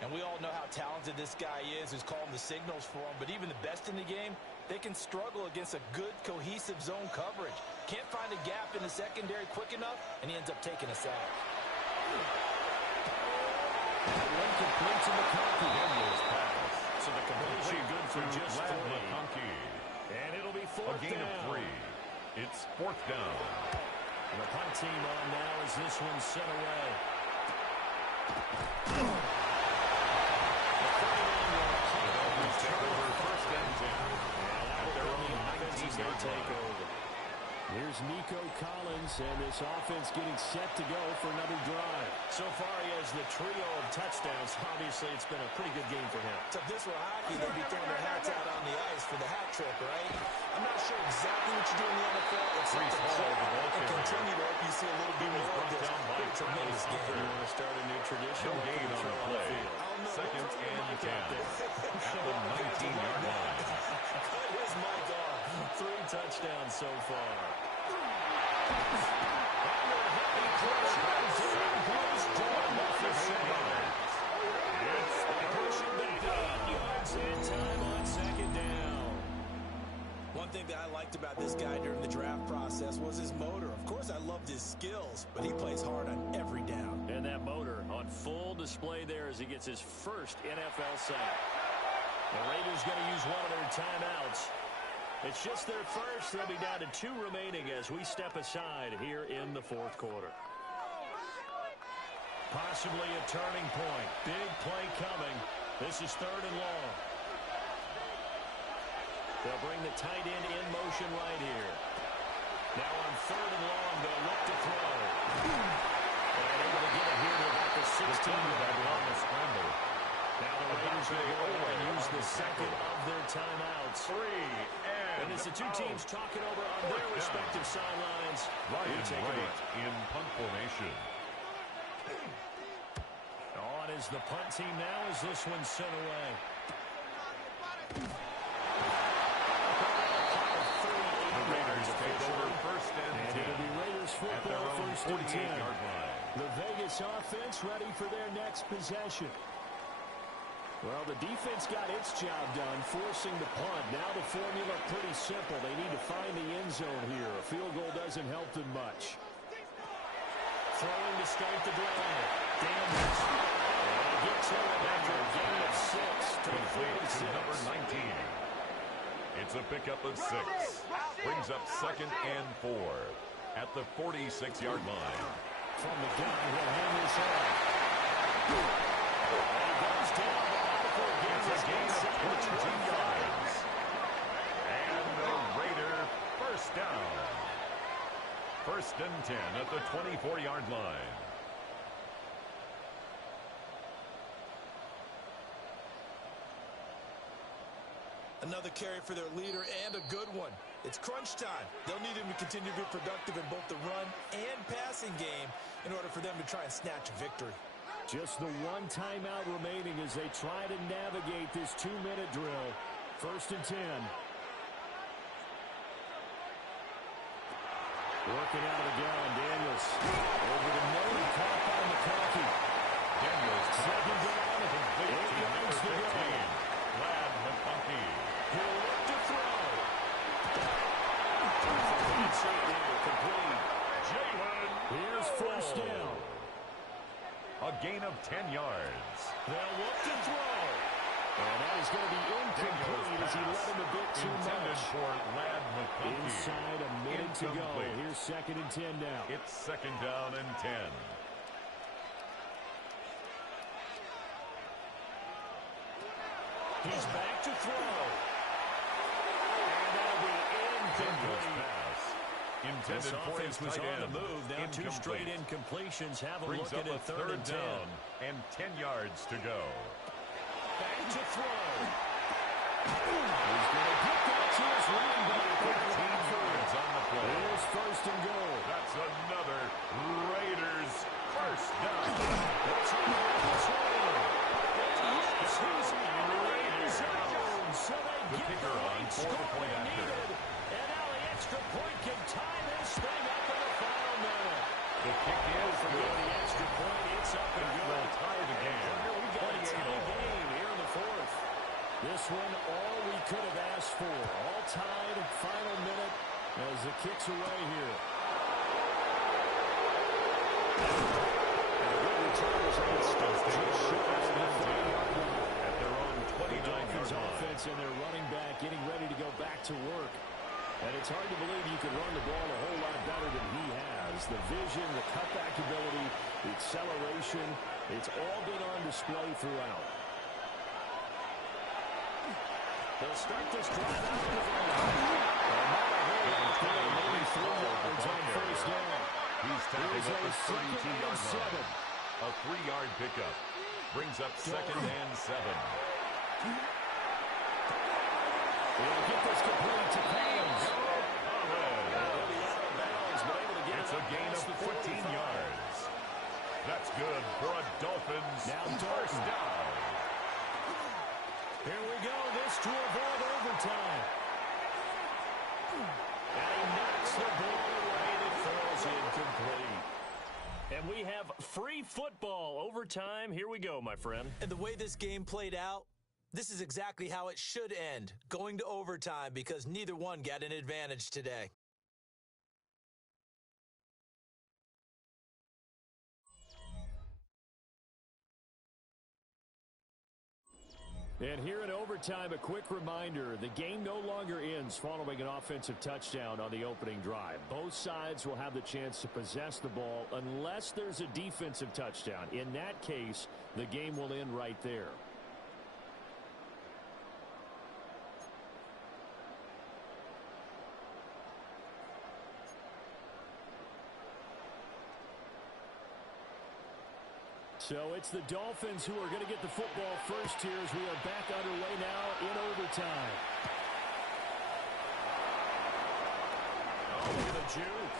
And we all know how talented this guy is who's calling the signals for him. But even the best in the game, they can struggle against a good, cohesive zone coverage. Can't find a gap in the secondary quick enough, and he ends up taking a sack. One complete to McConkey. Daniels pass. So the completion good for just 3. McConkey. And it'll be 4th A gain down. of 3. It's 4th down. And the punt team on now as this one's sent away. Take over 1st and 10. At their own 19-yard line. Here's Nico Collins, and this offense getting set to go for another drive. So far, he has the trio of touchdowns. Obviously, it's been a pretty good game for him. So if this were hockey, they'd be throwing their hats out on the ice for the hat trick, right? I'm not sure exactly what you do in the NFL. It's something Hall, the ball and carrier. continue to hope you see a little bit more of this. What a tremendous game. You want to start a new tradition? No gain on the play. 2nd and 10. At the 19-yard line. Cut his mic off. 3 touchdowns so far. One thing that I liked about this guy during the draft process was his motor. Of course, I loved his skills, but he plays hard on every down. And that motor on full display there as he gets his first NFL sack. The Raiders going to use one of their timeouts. It's just their first. They'll be down to 2 remaining as we step aside here in the 4th quarter. Possibly a turning point. Big play coming. This is 3rd and long. They'll bring the tight end in motion right here. Now on 3rd and long, they'll look to throw. And able to get it here to about the 16-yard line. Scramble. Now the Raiders will go and use the 2nd of their timeouts. 3 And it's the 2 teams talking over on their respective sidelines. Ryan Wright in punt formation. On is the punt team now as this one's sent away. The Raiders take over 1st and 10. It'll be Raiders At their football, own 1st and 10. 48-yard line. The Vegas offense ready for their next possession. Well, the defense got its job done, forcing the punt. Now the formula pretty simple. They need to find the end zone here. A field goal doesn't help them much. Throwing to start the drive. Daniels. And he gets him after a gain of 6 to the Complete to 46. number 19. It's a pickup of 6. Brings up 2nd and 4 at the 46-yard line. From the gun, he'll hand this off. And he goes down. It's a gain of 22 yards. And the Raider 1st down. 1st and 10 at the 24-yard line. Another carry for their leader and a good one. It's crunch time. They'll need him to continue to be productive in both the run and passing game in order for them to try and snatch a victory. Just the 1 timeout remaining as they try to navigate this 2-minute drill. 1st and 10. Working out of the gun, Daniels. Over the middle, caught by McConkey. Daniels 2nd down, 8 yards to go. Glad McConkey. He'll look to throw. Complete. Jalen. Here's 1st down. A gain of 10 yards. They'll look to throw. And that is going to be incomplete as he let him a bit too Intended much. for Lad McConkey. Inside a minute to go. Incomplete. Here's 2nd and 10 now. It's 2nd down and 10. He's back to throw. And that'll be Daniels incomplete. pass. Intended This for his offense was tight on end. the move. Now 2 straight incompletions. Have a Brings look up at a it, third and 10. down and 10 yards to go. Back to throw. He's going to get that to his running back. 15 yards on the play. Here's first and goal. That's another Raiders first down. It's on the right side. Yes, he's in the end zone. So they get kicker the on right for the score point they after. needed. And now the extra point can tie this thing up in the final minute. The kick is For good. the extra point, it's up and That good. will tie the game. We got a 28 tie all. game here in the fourth. This one, all we could have asked for. All tied, final minute as the kick's away here. And a good return is against just short of the 30-yard line. At their own The 29-yard Dolphins line. offense and their running back getting ready to go back to work. And it's hard to believe you can run the ball a whole lot better than he has. The vision, the cutback ability, the acceleration, it's all been on display throughout. They'll start this drive out of the maybe 3 yards on first down. He's tackled Here's at the a second 32-yard and 7. line. A 3-yard pickup. Brings up second and 7. They'll get this complete to Collins. It's a gain of 14 yards. That's good for a Dolphins Now first Dalton. down. Here we go. This to avoid overtime. And he knocks the ball away and it falls incomplete. And we have free football. Overtime. Here we go, my friend. And the way this game played out, this is exactly how it should end, going to overtime, because neither one got an advantage today. And here in overtime, a quick reminder, the game no longer ends following an offensive touchdown on the opening drive. Both sides will have the chance to possess the ball unless there's a defensive touchdown. In that case, the game will end right there. So it's the Dolphins who are going to get the football first here as we are back underway now in overtime. Oh, look at the juke.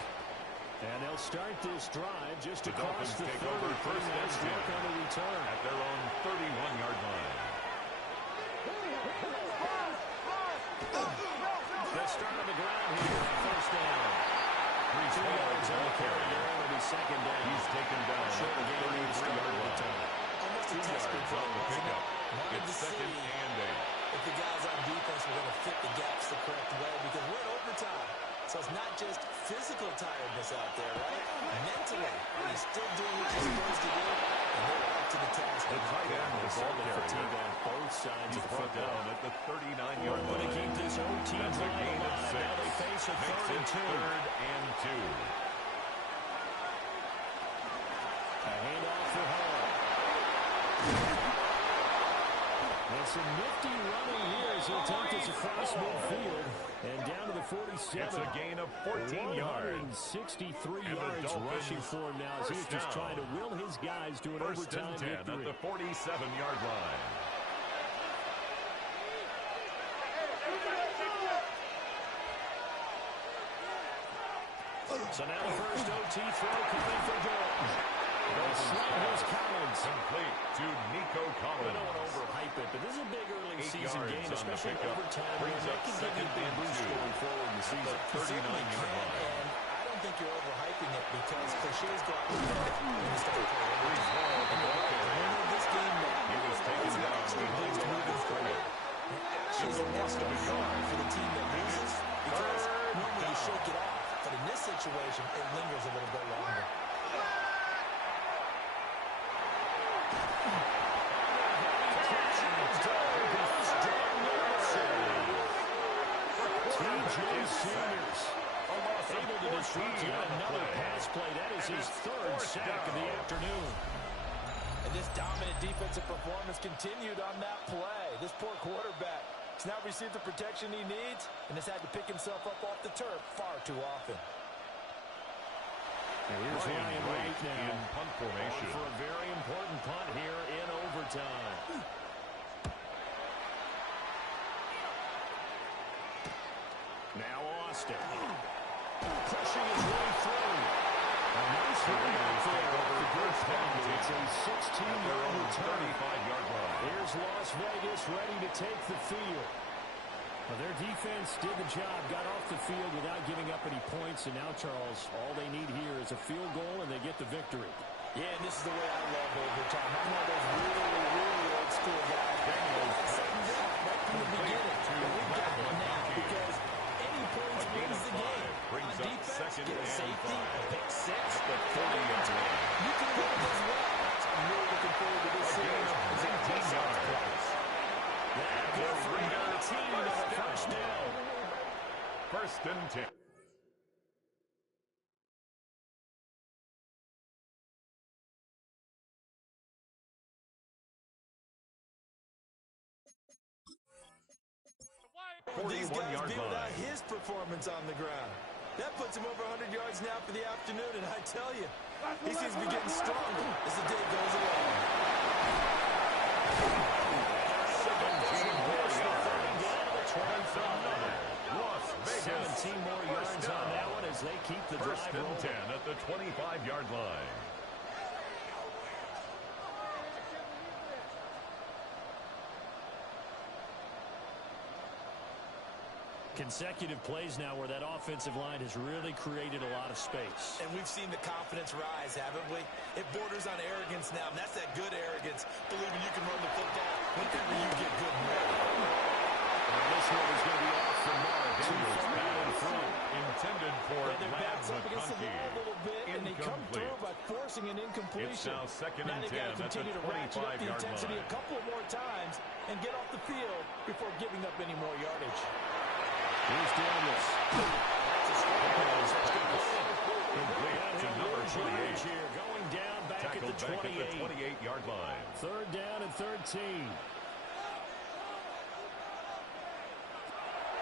And they'll start this drive just The across Dolphins the take 30. over first and Nice 10 work on the return. at their own 31-yard line. They'll start on the ground here on first down. 3 yards on the carry. It'll be second down. He's taken down Short at the game, 33-yard line. Almost a 2 test yards play, on the wasn't pickup. it? Wanted It's to second see and 8. if the guys on defense were going to fit the gaps the correct way, because we're in overtime. So it's not just physical tiredness out there, right? Mentally, you're still doing what you're supposed to do, and they're up to the task. The tight end, the ball carrier. Fatigue on both sides He's of the brought football. down at the 39-yard Want to line. keep this OT That's a drive gain of alive. 6. Now they face a Makes third it and 2. third and 2. A handoff for Hall. And some nifty running here as he'll take this across midfield and down to the 47. It's a gain of 14 yards. 163 And the yards Dolphins rushing for him now as he's first just down. trying to will his guys to an First overtime and 10 victory. at the 47-yard line. So now the first OT throw coming for Dalton. Here's Collins. Complete to Nico I Collins. don't want to overhype it, but this is a big early 8 season yards game, on the especially pickup. overtime. Brings That up can give you a second big and boost 2 going forward in the at season. the 39-yard line. And I don't think you're overhyping it, because cliches go out the window when you start playing overtime. And you're right, the winner of this game now He was taken is down actually behind needs to the move forward. Actually, It's a that's loss of a yard. for the team that loses, because Third normally you down. shake it off, but in this situation, it lingers a little bit longer. Sanders able to disrupt yet another pass play. That is his third sack of the afternoon. And this dominant defensive performance continued on that play. This poor quarterback has not received the protection he needs and has had to pick himself up off the turf far too often. And here's Ryan Wright now in punt formation. for a very important punt here in overtime. Now Austin. Pushing his way through. A nice run out there over the first down. It's a 16-yard return. 35-yard line. Here's Las Vegas ready to take the field. Well, their defense did the job, got off the field without giving up any points, and now, Charles, all they need here is a field goal, and they get the victory. Yeah, and this is the way I love overtime. I'm one of those really old school guys. Second down right from the beginning. We've got it now because any points wins the game. On defense, get a safety, a pick six, the 40-yard line. You can win it as well. I'm really looking forward to this series. It's 18 yards. Good for 19 and a first down. First and 10. These guys 41-yard be without line. his performance on the ground. That puts him over 100 yards now for the afternoon, and I tell you, he seems to be getting stronger as the day goes along. 17 more yards. Las Vegas. 17 more yards on that one as they keep the First drive and rolling. 10 at the 25-yard line. Consecutive plays now where that offensive line has really created a lot of space. And we've seen the confidence rise, haven't we? It borders on arrogance now, and that's that good arrogance, believing you can run the football whenever you get good and ready. And this one is going to be off the mark. Too far out in front. Intended for Their Lab backs up against the McConkey. wall a little bit, and they come through by forcing an incompletion. It's now second Now and they've got 10 to at the continue to ratchet up the 25-yard intensity line. a couple more times and get off the field before giving up any more yardage. Here's Daniels. Complete to number 28. Here, going down back Tackled at the back 28. at the 28-yard line. Third down and 13.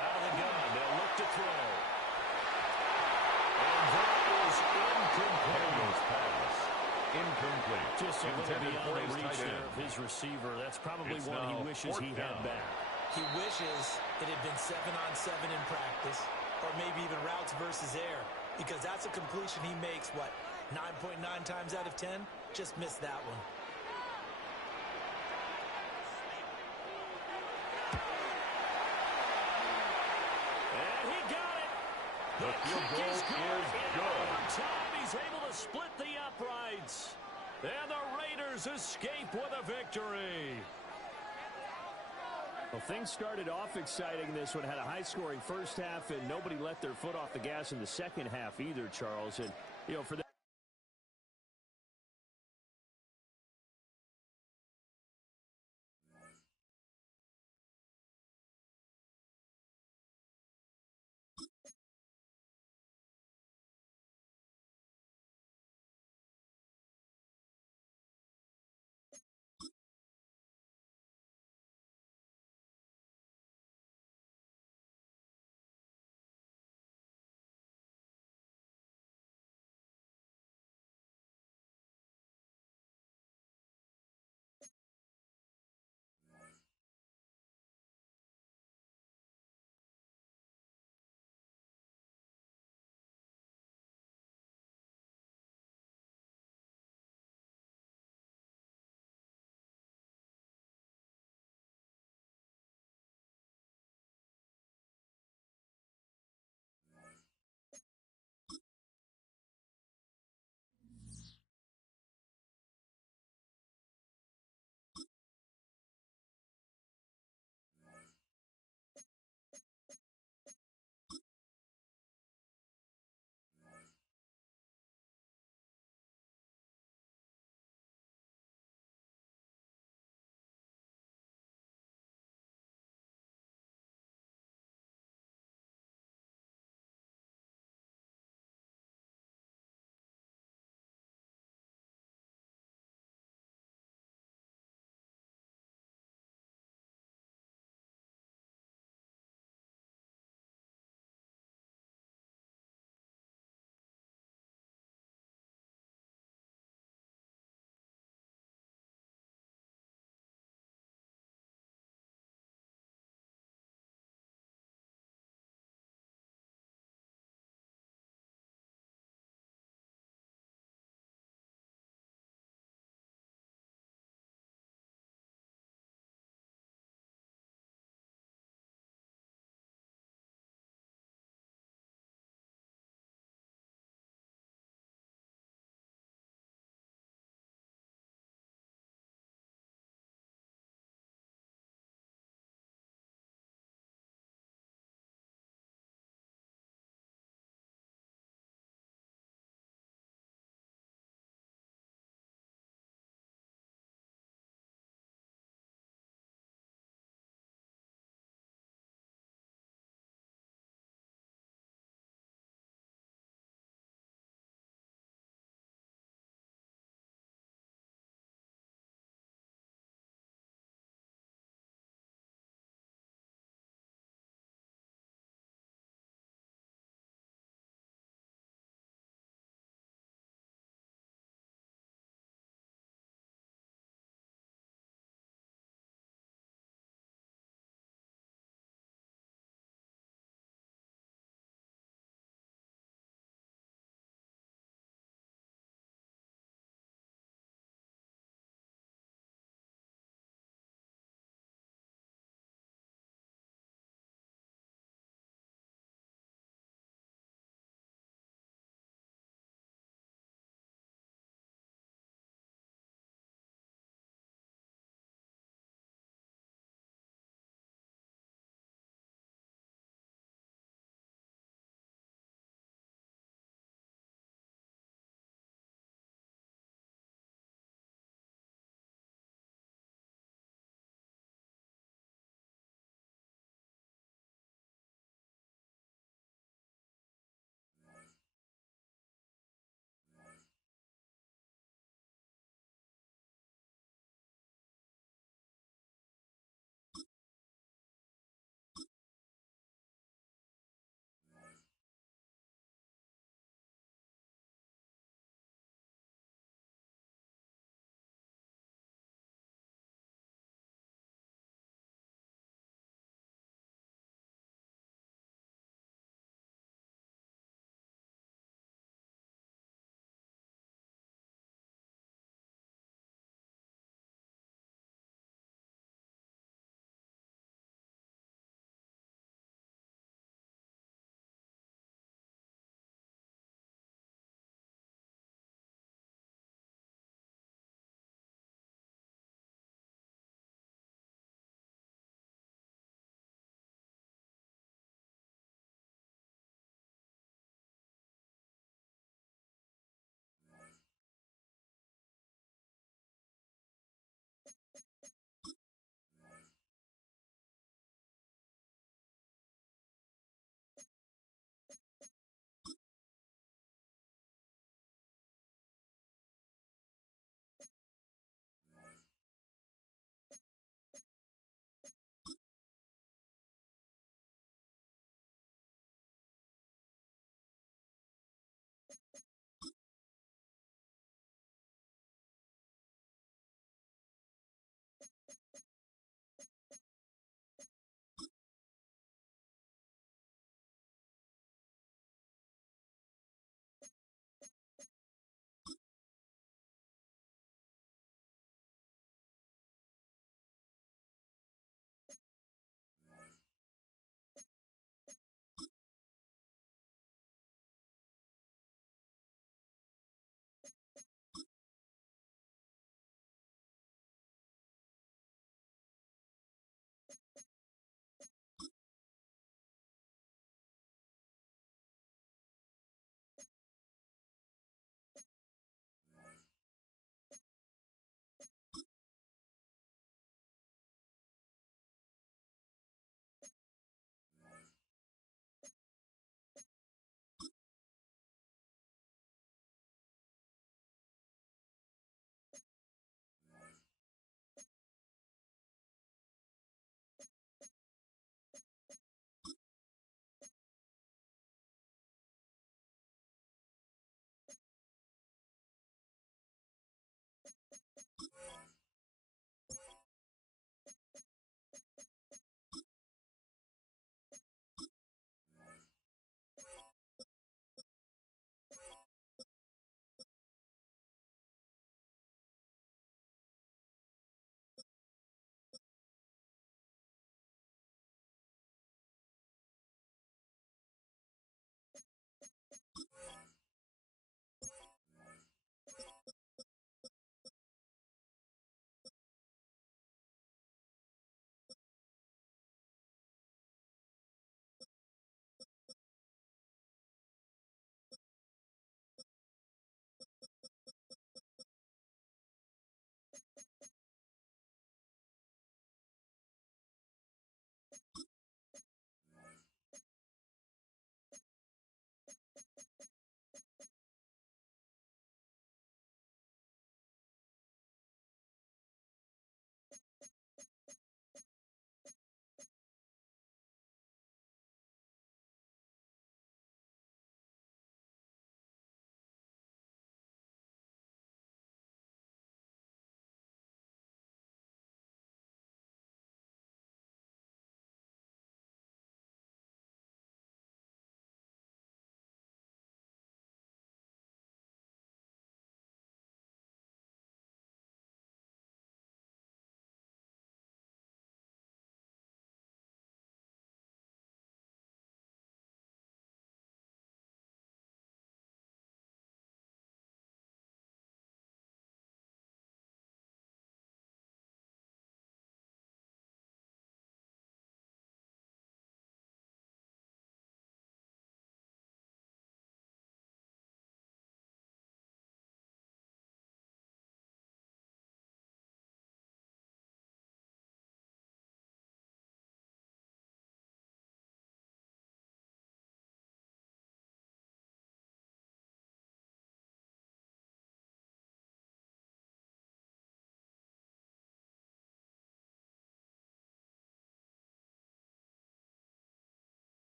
Out of the gun, they'll look to throw. And that is incomplete. Daniels pass. Incomplete. Just a little Intended beyond for the his reach tight there end. of his receiver. That's probably It's one he now wishes he fourth had down. back. He wishes it had been 7-on-7 in practice, or maybe even routes versus air, because that's a completion he makes, 9.9 times out of 10? Just missed that one. And he got it. The field kick goal is good. is In good. overtime, he's able to split the uprights. And the Raiders escape with a victory. Well, things started off exciting. This one had a high-scoring first half, and nobody let their foot off the gas in the second half either, Charles. And, for that.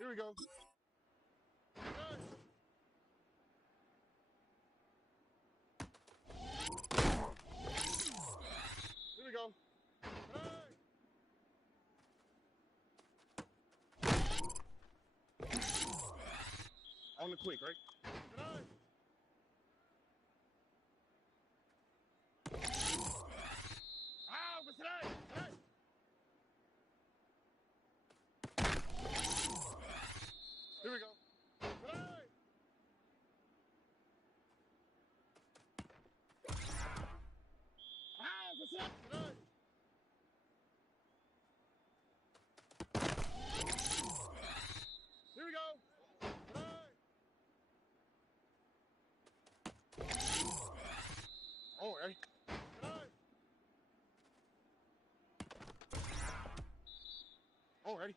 Here we go. Here we go. On the quick, right? Here we go. Here we go. All right. All right.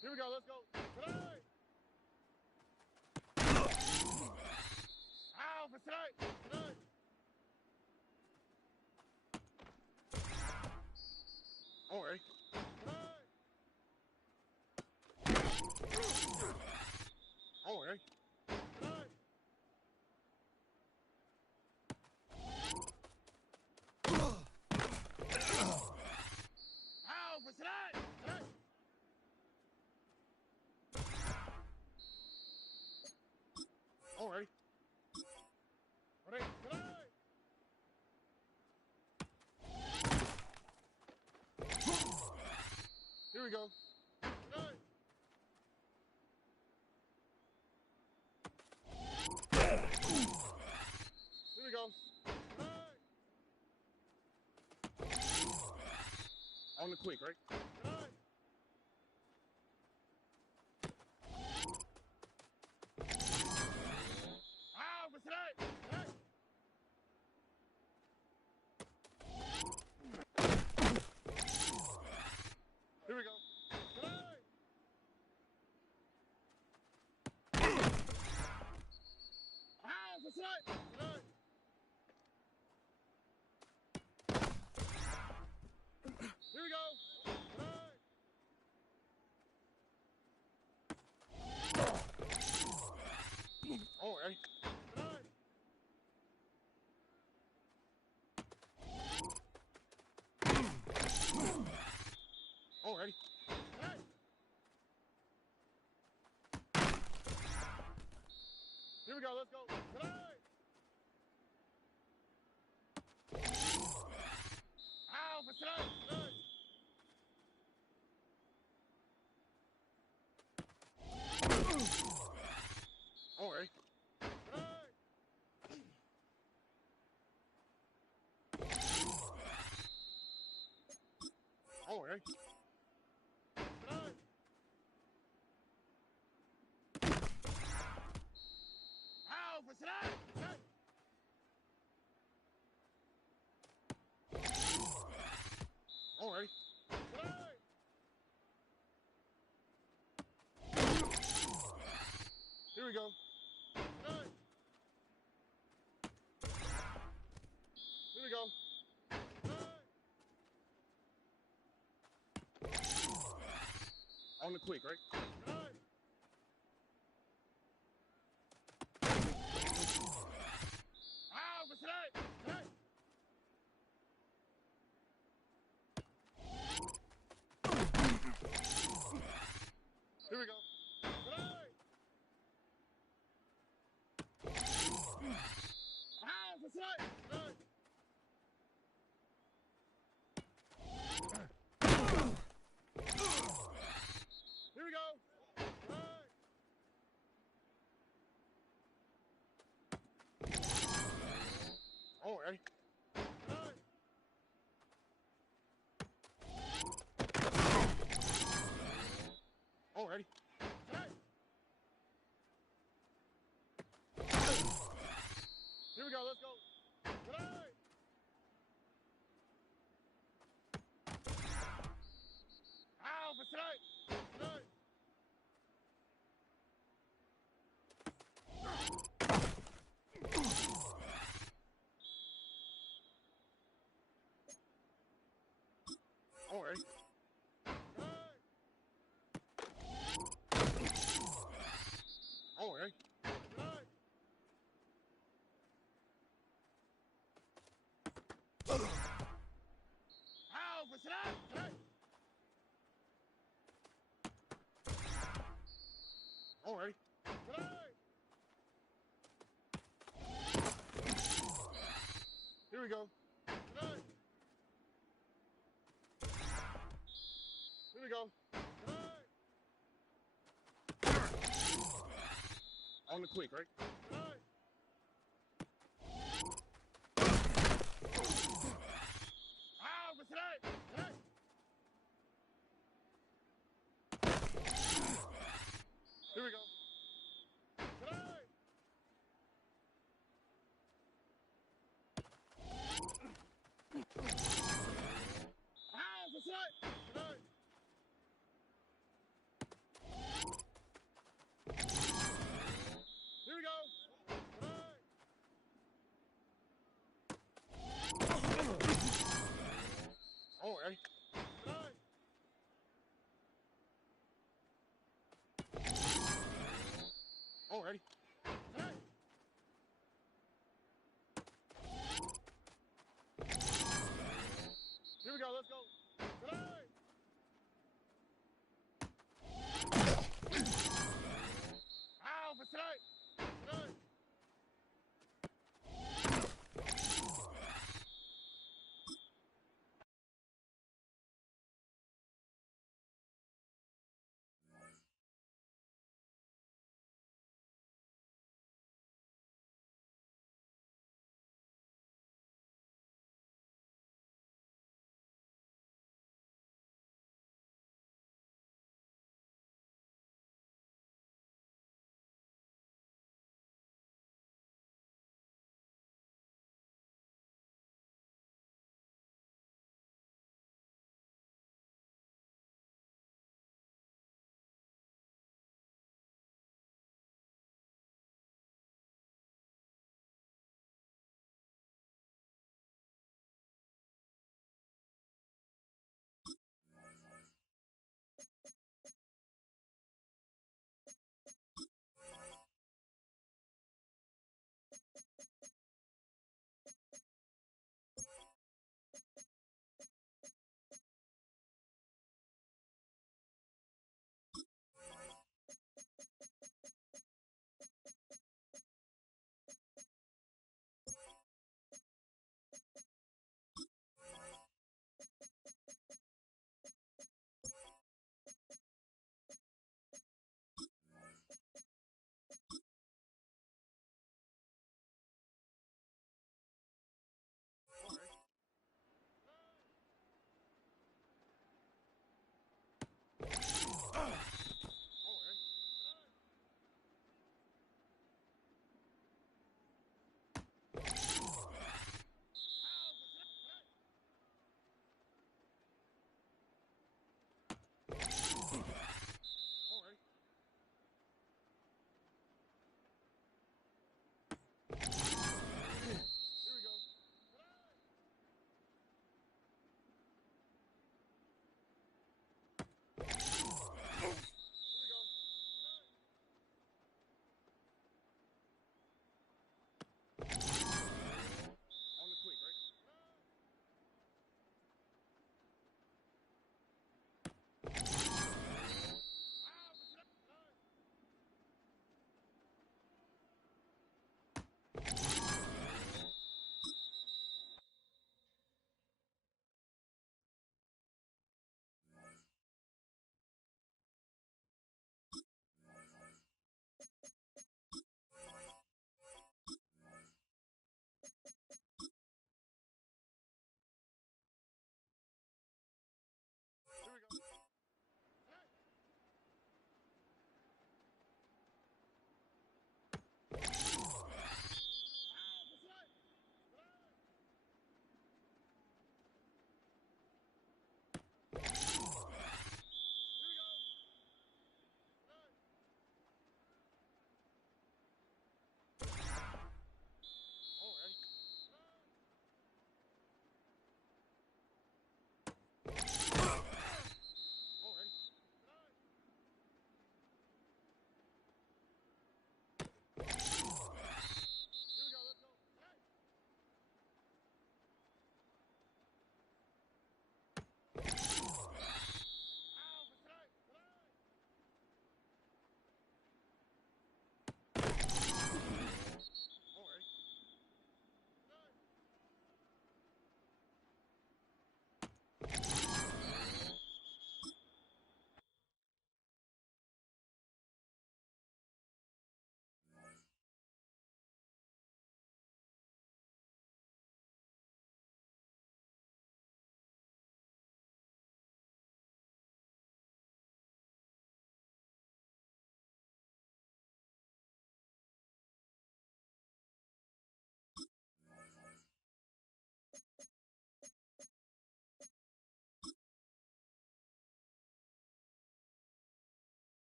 Here we go. Let's go. Ow, for tonight. All right. All right. Ow, for tonight. All right. All right. Here we go. Here we go. On the quick, right? Ah, what's that? Here we go. Ah, what's that? Here we go. All right. All right. Here we go. Let's go. Ow, for tonight. All right. All right. Ow, for tonight. All right. Here we go. Here we go. On the quick, right? Ah, what's that? Here we go. Ah, what's that? Here we go. All right. All right. Here we go. Let's go. Ow, for tonight. tonight. Alrighty. Tonight. Here we go. Tonight. Here we go. Tonight. On the quick, right? Tonight. Ah, but tonight. Tonight. Here we go. Tonight. Ah, but tonight.